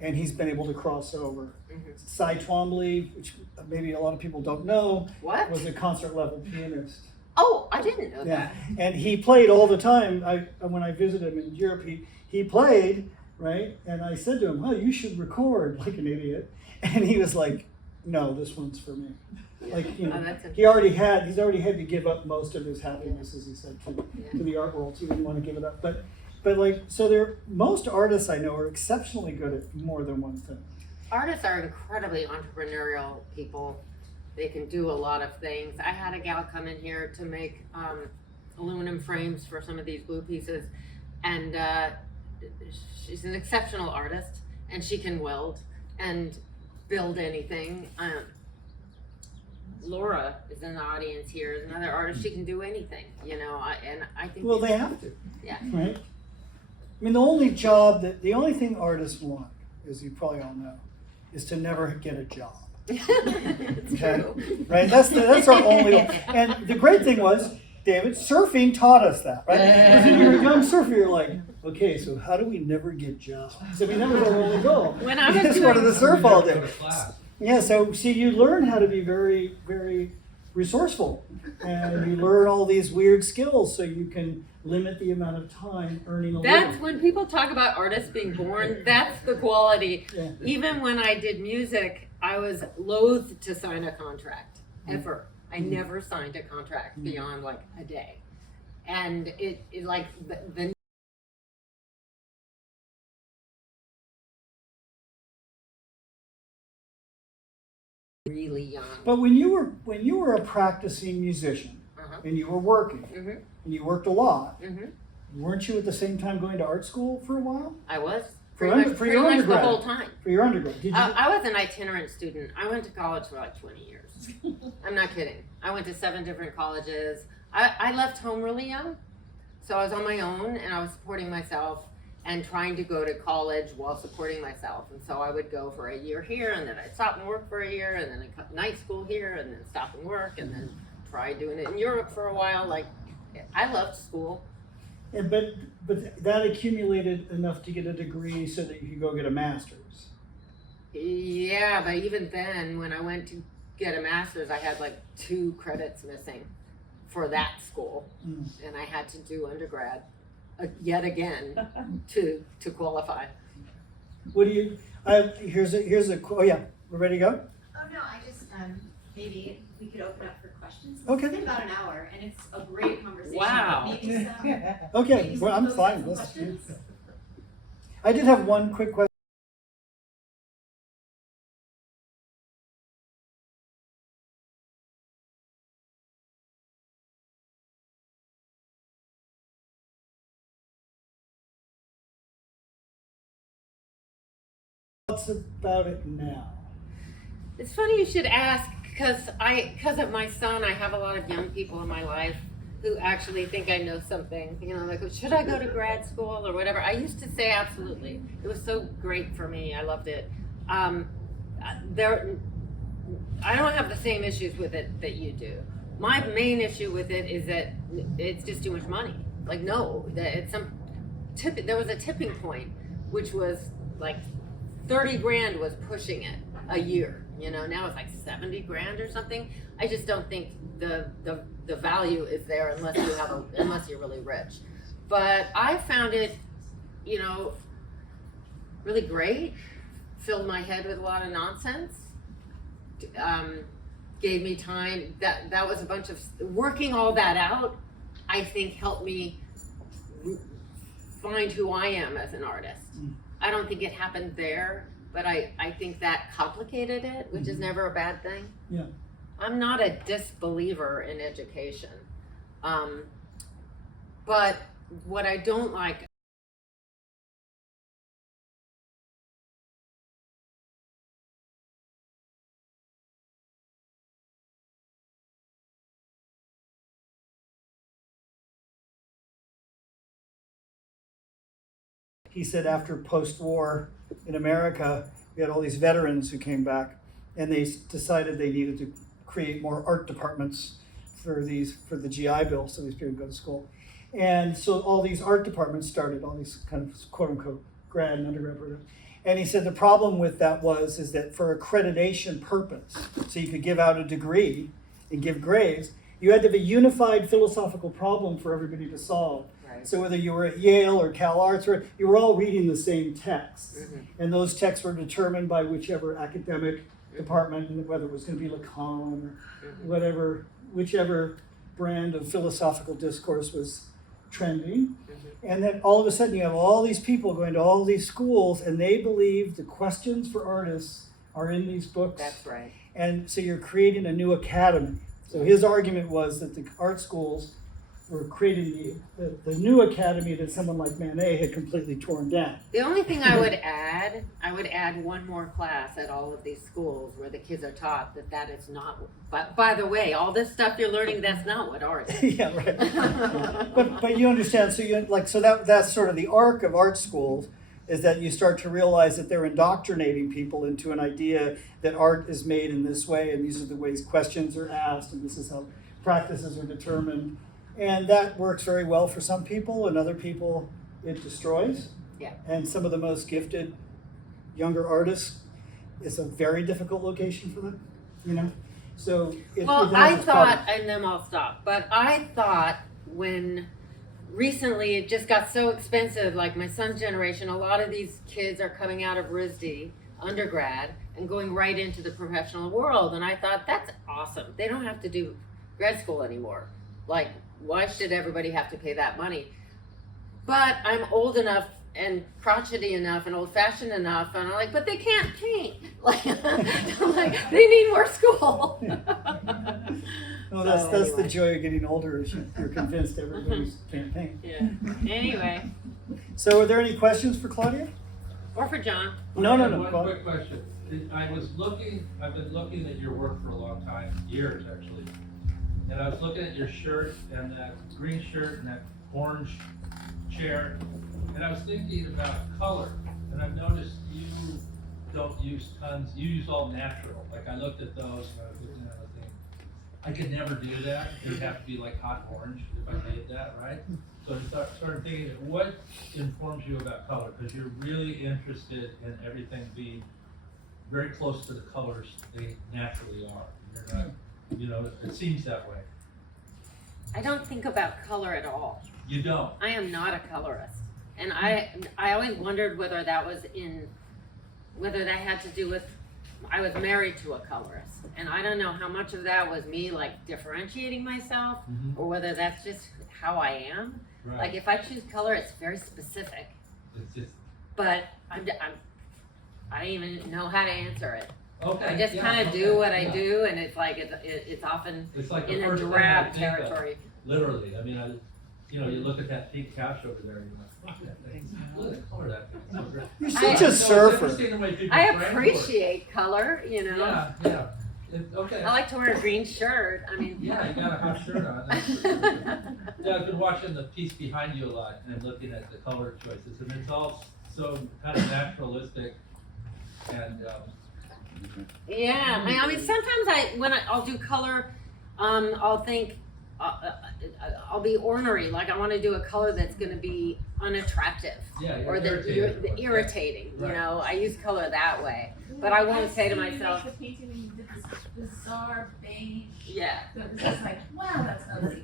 and he's been able to cross over. Cy Twombly, which maybe a lot of people don't know, was a concert level pianist. Oh, I didn't know that. And he played all the time. When I visited him in Europe, he played, right? And I said to him, you should record like an idiot. And he was like, no, this one's for me. Like, he's already had to give up most of his happiness, as he said, to the art world. So he didn't want to give it up. But But most artists I know are exceptionally good at more than one thing. Artists are incredibly entrepreneurial people. They can do a lot of things. I had a gal come in here to make aluminum frames for some of these blue pieces, and she's an exceptional artist, and she can weld and build anything. Laura is in the audience here, is another artist. She can do anything, you know, and I think. Well, they have to. Yeah. Right? I mean, the only thing artists want, as you probably all know, is to never get a job. It's Okay? true. Right? That's our only goal. And the great thing was, David, surfing taught us that, right? Because when you're a young surfer, you're like, okay, so how do we never get jobs? So we never go only goal. When I You was just doing- wanted to surf all day. Go to class. Yeah, so see, you learn how to be very, very resourceful, and you learn all these weird skills so you can limit the amount of time earning a That's living. when people talk about artists being born, that's the quality. Yeah. Even when I did music, I was loath to sign a contract, ever. I never signed a contract beyond like a day. And it like the really young. But when you were a practicing musician Uh-huh. and you were working Mhm. and you worked a lot, Mhm. weren't you at the same time going to art school for a while? I was For pretty your much the undergrad. whole time. For your undergrad? Did you? I was an itinerant student. I went to college for like 20 years. I'm not kidding. I went to 7 different colleges. I left home really young. So I was on my own and I was supporting myself and trying to go to college while supporting myself. And so I would go for a year here and then I'd stop and work for a year and then a night school here and then stop and work and then try doing it in Europe for a while. Like, I loved school. And but that accumulated enough to get a degree so that you could go get a master's. Yeah, but even then, when I went to get a master's, I had like 2 credits missing for that school, and I had to do undergrad yet again to qualify. What do you? Here's a. Oh yeah, we're ready to go. Oh no, I just maybe we could open up for questions. Okay. It's been about an hour, and it's a great conversation. Wow. Maybe some. Okay, maybe well, some I'm folks fine. have some Let's- questions. I did have one quick question. What's about it now? It's funny you should ask because of my son, I have a lot of young people in my life who actually think I know something. You know, like, should I go to grad school or whatever? I used to say absolutely. It was so great for me. I loved it. I don't have the same issues with it that you do. My main issue with it is that it's just too much money. Like, no, that it's there was a tipping point, which was like 30 grand was pushing it a year. You know, now it's like 70 grand or something. I just don't think the value is there unless you're really rich. But I found it, you know, really great. Filled my head with a lot of nonsense. Gave me time. That was a bunch of working all that out. I think helped me find who I am as an artist. I don't think it happened there, but I think that complicated it, which is never a bad thing. Yeah. I'm not a disbeliever in education. But what I don't like He said after post-war in America, we had all these veterans who came back, and they decided they needed to create more art departments for the GI Bill, so these people could go to school. And so all these art departments started, all these kind of quote unquote grad and undergrad programs. And he said the problem with that is that for accreditation purpose, so you could give out a degree and give grades, you had to have a unified philosophical problem for everybody to solve. Right. So whether you were at Yale or Cal Arts, you were all reading the same texts. And those texts were determined by whichever academic department, and whether it was going to be Lacan or whichever brand of philosophical discourse was trending. And then all of a sudden you have all these people going to all these schools and they believe the questions for artists are in these books. That's right. And so you're creating a new academy. So his argument was that the art schools were creating the new academy that someone like Manet had completely torn down. The only thing I would add one more class at all of these schools where the kids are taught that is not, but by the way, all this stuff you're learning, that's not what art is. Yeah, right. But you understand, so that's sort of the arc of art schools, is that you start to realize that they're indoctrinating people into an idea that art is made in this way, and these are the ways questions are asked, and this is how practices are determined. And that works very well for some people, and other people it destroys. Yeah. And some of the most gifted younger artists, it's a very difficult location for them, you know? So Well, it I has its thought, problems. and then I'll stop, but I thought when recently it just got so expensive, like my son's generation, a lot of these kids are coming out of RISD, undergrad, and going right into the professional world. And I thought, that's awesome. They don't have to do grad school anymore. Like, why should everybody have to pay that money? But I'm old enough and crotchety enough and old-fashioned enough, and I'm like, but they can't paint. Like, I'm like, they need more school. Well, that's So the anyway. joy of getting older, is you're convinced everybody can't paint. Yeah. Anyway, So are there any questions for Claudia? or for John. No. One Claudia. quick question. I've been looking at your work for a long time, years actually. And I was looking at your shirt and that green shirt and that orange chair. And I was thinking about color. And I've noticed you don't use tons, you use all natural. Like I looked at those and I was looking at the thing. I could never do that. It would have to be like hot orange if I did that, right? So I started thinking, what informs you about color? Because you're really interested in everything being very close to the colors they naturally are. You're not, you know, it seems that way. I don't think about color at all. You don't. I am not a colorist. And I always wondered whether that had to do with, I was married to a colorist. And I don't know how much of that was me like differentiating myself, Mhm. or whether that's just how I am. Right. Like if I choose color, it's very specific, It's just, but I don't even know how to answer it. okay. I just yeah, kind of okay, do what I yeah. do, and it's like, it's often It's like the in a first thing I drab think of, territory. literally. I mean, you know, you look at that pink couch over there and you're like, fuck that thing. Look at the color of that thing. It's so great. You're I- such So a it's surfer. interesting the way people I frame work. appreciate color, you know. Yeah. Okay. I like to wear a green shirt. I mean, Yeah, you got a hot shirt on. That's for sure. Yeah, I've been watching the piece behind you a lot and looking at the color choices, and it's all so kind of naturalistic. And yeah. I mean, sometimes I'll do color, I'll think I'll be ornery. Like I want to do a color that's going to be unattractive yeah, you're or irritated. irritating. You Right. know, I use color that way. But I won't say to myself, The painting when you did this bizarre beige. yeah. That was just like, wow, that's ugly.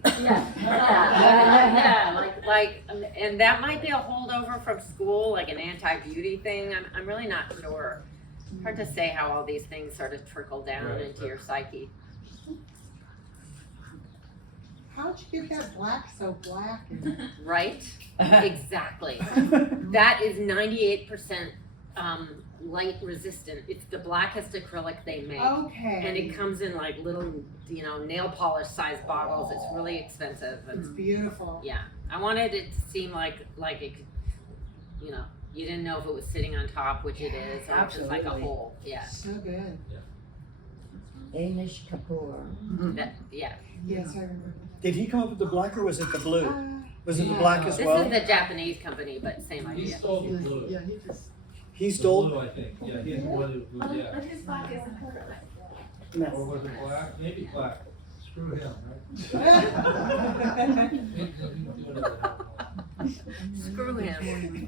And that might be a holdover from school, like an anti-beauty thing. I'm really not sure. Hard to say how all these things sort of trickle down Right, into right. your psyche. How'd you get that black so black? Right? Exactly. That is 98% light resistant. It's the blackest acrylic they make. Okay. And it comes in like little, nail polish sized bottles. It's really expensive. It's And beautiful. yeah, I wanted it to seem like it could, you didn't know if it was sitting on top, which it is, or if it's like a Absolutely. hole. Yeah, So good. Amish Kapoor. yeah. Yes, I remember. Did he come up with the black or was it the blue? Was it the Yeah. black as This well? is the Japanese company, but same He idea. stole the blue. Yeah, he just. He The stole? blue, I think. Yeah, he's the one who, yeah. But his black isn't color. Or No. was it black? Maybe black. Screw him, right? Yeah. He can do whatever the hell Screw him. he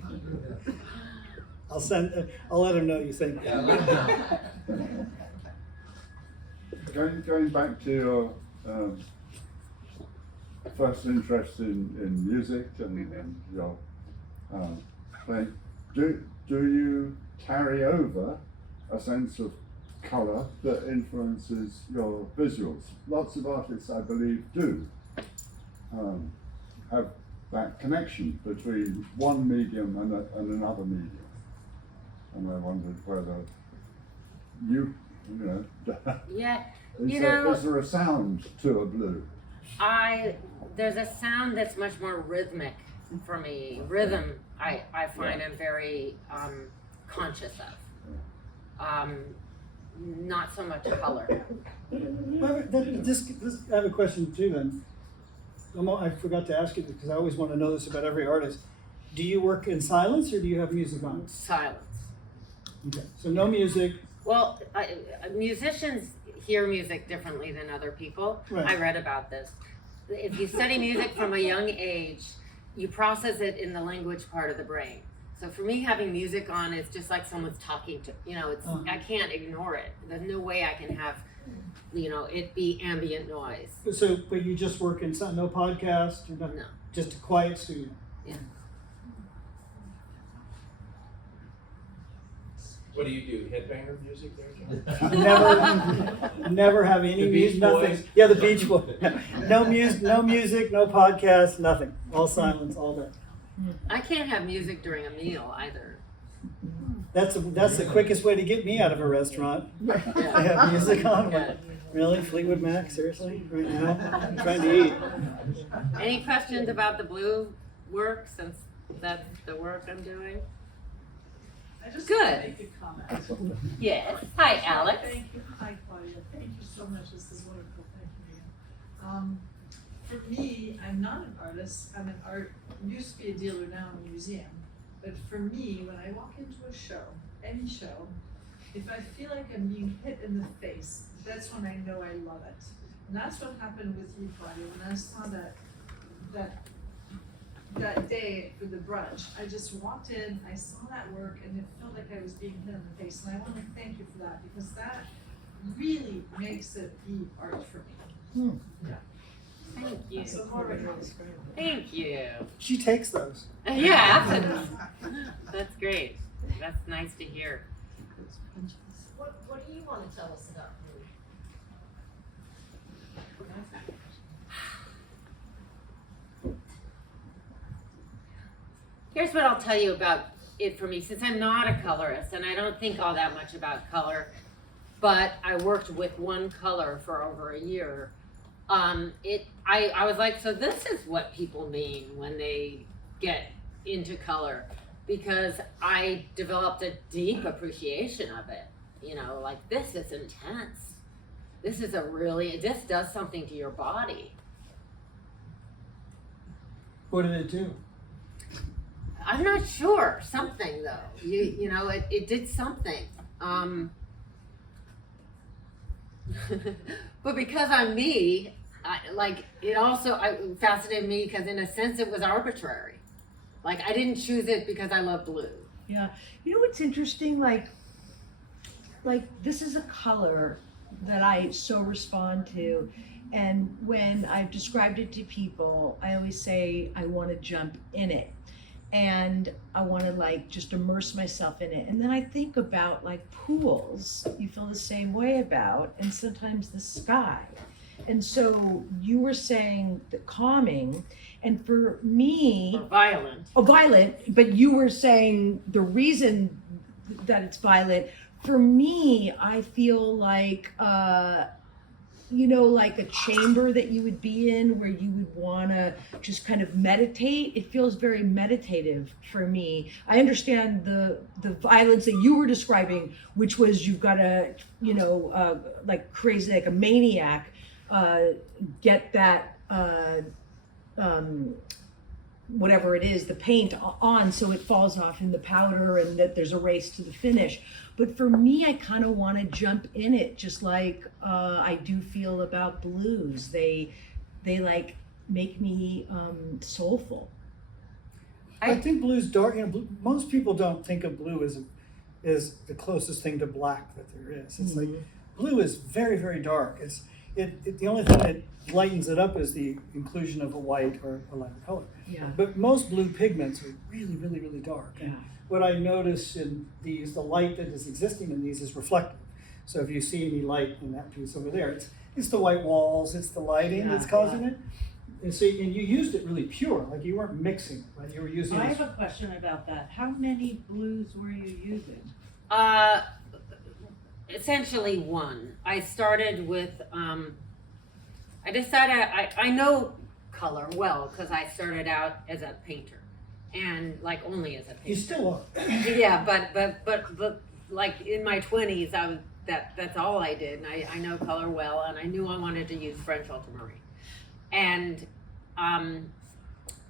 wants. Screw him. I'll let him know you think. Yeah, let him know. Going back to your first interest in music and your playing, do you carry over a sense of colour that influences your visuals? Lots of artists, I believe, do have that connection between one medium and another medium. And I wondered whether you know, Yeah, is, You there, know- is there a sound to a blue? there's a sound that's much more rhythmic for me. Rhythm, I find I'm very conscious of. Not so much color. Well, this, I have a question too then. I forgot to ask you this because I always want to know this about every artist. Do you work in silence or do you have music on? Silence. Okay, so no music. Well, musicians hear music differently than other people. Right. I read about this. If you study music from a young age, you process it in the language part of the brain. So for me, having music on is just like someone's talking to, it's, I can't ignore it. There's no way I can have, it be ambient noise. So, but you just work in no podcast or nothing? No. Just a quiet studio? Yeah. What do you do? Headbanger music there, John? Never have any The music, Beach nothing. Boys? Yeah, the Beach Boys. No music, no podcast, nothing. All silence, all day. I can't have music during a meal either. That's the quickest way to get me out of a restaurant. I have music on. Yeah. Really? Fleetwood Mac? Seriously? Right now? I'm trying to eat. Any questions about the blue work, since that's the work I'm doing? I just Good. want to make a comment. Yes. Hi, Alex. Thank you. Hi, Claudia. Thank you so much. This is wonderful. Thank you. For me, I'm not an artist. I'm an used to be a dealer, now I'm a museum. But for me, when I walk into a show, any show, if I feel like I'm being hit in the face, that's when I know I love it. And that's what happened with you, Claudia. When I saw that day for the brunch, I just walked in, I saw that work, and it felt like I was being hit in the face. And I want to thank you for that, because that really makes it be art for me. Thank you. So more right now. Thank you. She takes those. Yeah, absolutely. That's great. That's nice to hear. What do you want to tell us about blue? Here's what I'll tell you about it for me, since I'm not a colorist and I don't think all that much about color, but I worked with one color for over a year. I was like, so this is what people mean when they get into color, because I developed a deep appreciation of it. Like, this is intense. This does something to your body. What did it do? I'm not sure. Something though. It did something. But because I'm me, it fascinated me because in a sense it was arbitrary. Like, I didn't choose it because I love blue. Yeah, you know what's interesting? Like this is a color that I so respond to, and when I've described it to people, I always say I want to jump in it, and I want to just immerse myself in it. And then I think about pools. You feel the same way about, and sometimes the sky. And so you were saying the calming, and for me, Or violent. violent, but you were saying the reason that it's violent. For me, I feel like like a chamber that you would be in where you would want to just kind of meditate. It feels very meditative for me. I understand the violence that you were describing, which was you've got to, like crazy, like a maniac, get that, whatever it is, the paint on so it falls off in the powder and that there's a race to the finish. But for me, I kind of want to jump in it, just like I do feel about blues. They make me soulful. I think blue's dark. Most people don't think of blue as the closest thing to black that there is. It's like blue is very, very dark. The only thing that lightens it up is the inclusion of a white or a lighter color. Yeah. But most blue pigments are really, really, really dark. And Yeah. what I notice in these, the light that is existing in these is reflective. So if you see any light in that piece over there, it's the white walls, it's the lighting that's causing it. And see, and you used it really pure, like you weren't mixing, right? You were using I this. have a question about that. How many blues were you using? Essentially one. I started with, I decided I know color well because I started out as a painter and like only as a painter. You still are. Yeah, but like in my 20s, that's all I did. And I know color well, and I knew I wanted to use French ultramarine. And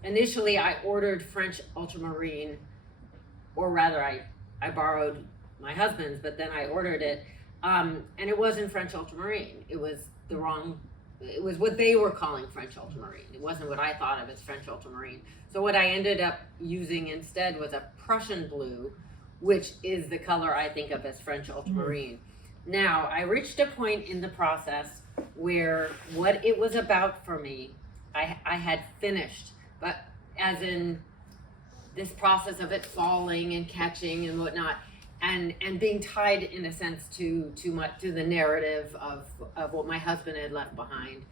initially I ordered French ultramarine, or rather I borrowed my husband's, but then I ordered it, and it wasn't French ultramarine. It was it was what they were calling French ultramarine. It wasn't what I thought of as French ultramarine. So what I ended up using instead was a Prussian blue, which is the color I think of as French ultramarine. Now, I reached a point in the process where what it was about for me, I had finished, but as in this process of it falling and catching and whatnot, and being tied in a sense to the narrative of what my husband had left behind.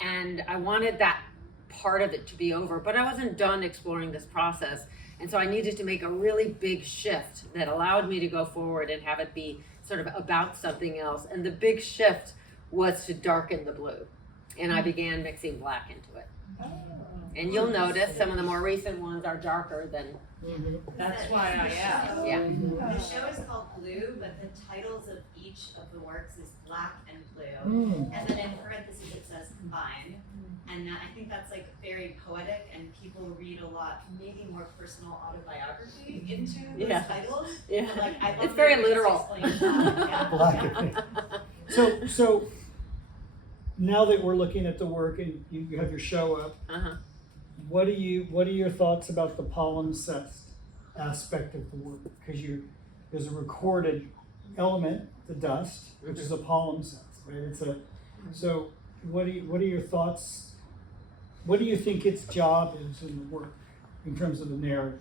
And I wanted that part of it to be over, but I wasn't done exploring this process. And so I needed to make a really big shift that allowed me to go forward and have it be sort of about something else. And the big shift was to darken the blue. And I began mixing black into it. And you'll notice some of the more recent ones are darker than. That's why I asked. Yeah. The show is called Blue, but the titles of each of the works is Black and Blue. And then in parentheses it says combined. And I think that's like very poetic, and people read a lot, maybe more personal autobiography into those titles. Yeah. But, like, I love It's very that you just literal. explained that. Yeah. Black. So now that we're looking at the work and you have your show up, what are your thoughts about the palimpsest aspect of the work? Because there's a recorded element, the dust, which is a palimpsest, right? So what are your thoughts? What do you think its job is in the work in terms of the narrative?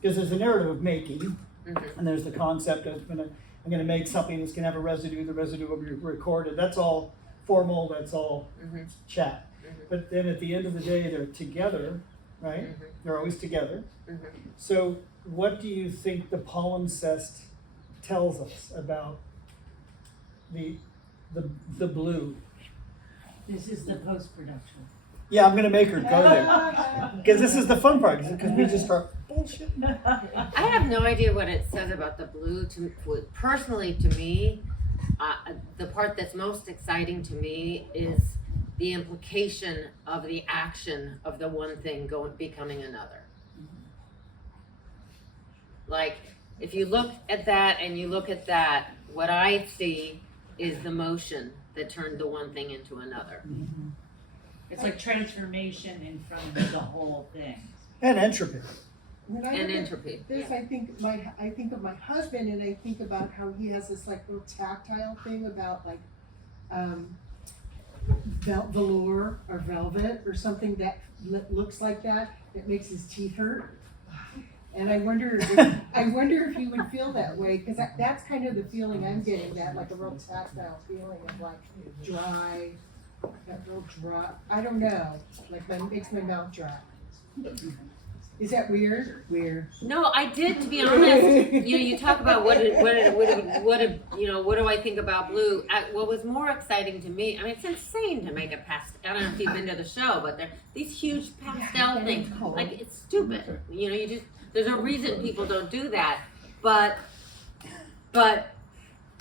Because there's a narrative of making, and there's the concept of I'm gonna make something that's gonna have a residue. The residue will be recorded. That's all formal. That's all chat. But then at the end of the day, they're together, right? They're always together. So what do you think the palimpsest tells us about the blue? This is the post-production. Yeah, I'm gonna make her go there because this is the fun part. Because we just start bullshit. I have no idea what it says about the blue. Personally, to me, the part that's most exciting to me is the implication of the action of the one thing becoming another. Like, if you look at that and you look at that, what I see is the motion that turned the one thing into another. It's like transformation in front of the whole thing. And entropy. When I And look at entropy. this, I think of my husband, and I think about how he has this like little tactile thing about like velour or velvet or something that looks like that. It makes his teeth hurt. And I wonder if he would feel that way, because that's kind of the feeling I'm getting, that like a real tactile feeling of like dry, that real dry. I don't know, like makes my mouth dry. Is that weird? Weird. No, I did, to be honest. You talk about what do I think about blue? What was more exciting to me, I mean, it's insane to make a pastel. I don't know if you've been to the show, but these huge pastel things, like, it's stupid. There's a reason people don't do that, but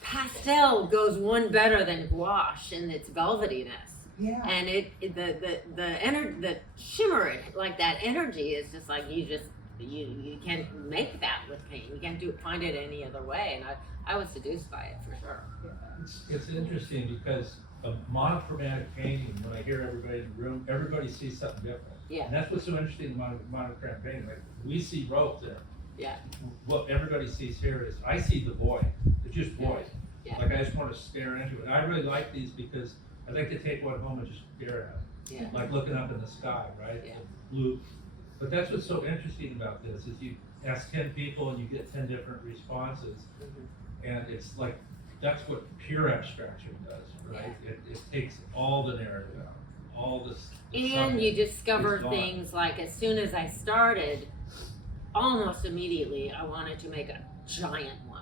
pastel goes one better than gouache in its velvetyness. Yeah. And the shimmer, like that energy is just like you can't make that with paint. You can't find it any other way. And I was seduced by it for sure. It's interesting because a monochromatic painting, when I hear everybody in the room, everybody sees something different. Yeah. And that's what's so interesting about monochromatic painting. Like, we see ropes there. Yeah. What everybody sees here is, I see the void. It's just void. Yeah. Like, I just want to stare into it. And I really like these because I like to take one home and just stare at it. Yeah. Like looking up in the sky, right? Yeah. The blue. But that's what's so interesting about this is you ask 10 people and you get 10 different responses. And it's like, that's what pure abstraction does, right? It takes all the narrative out. all this. And you discover It's gone. things like as soon as I started, almost immediately, I wanted to make a giant one.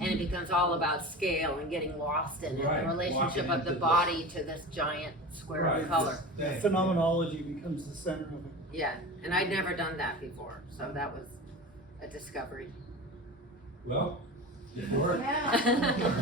And it becomes all about scale and getting lost in it, Right, the relationship walking of the into body to this giant square Right. of color. Thank you. Phenomenology becomes the center of it. Yeah, and I'd never done that before, so that was a discovery. Well, it worked. Yeah.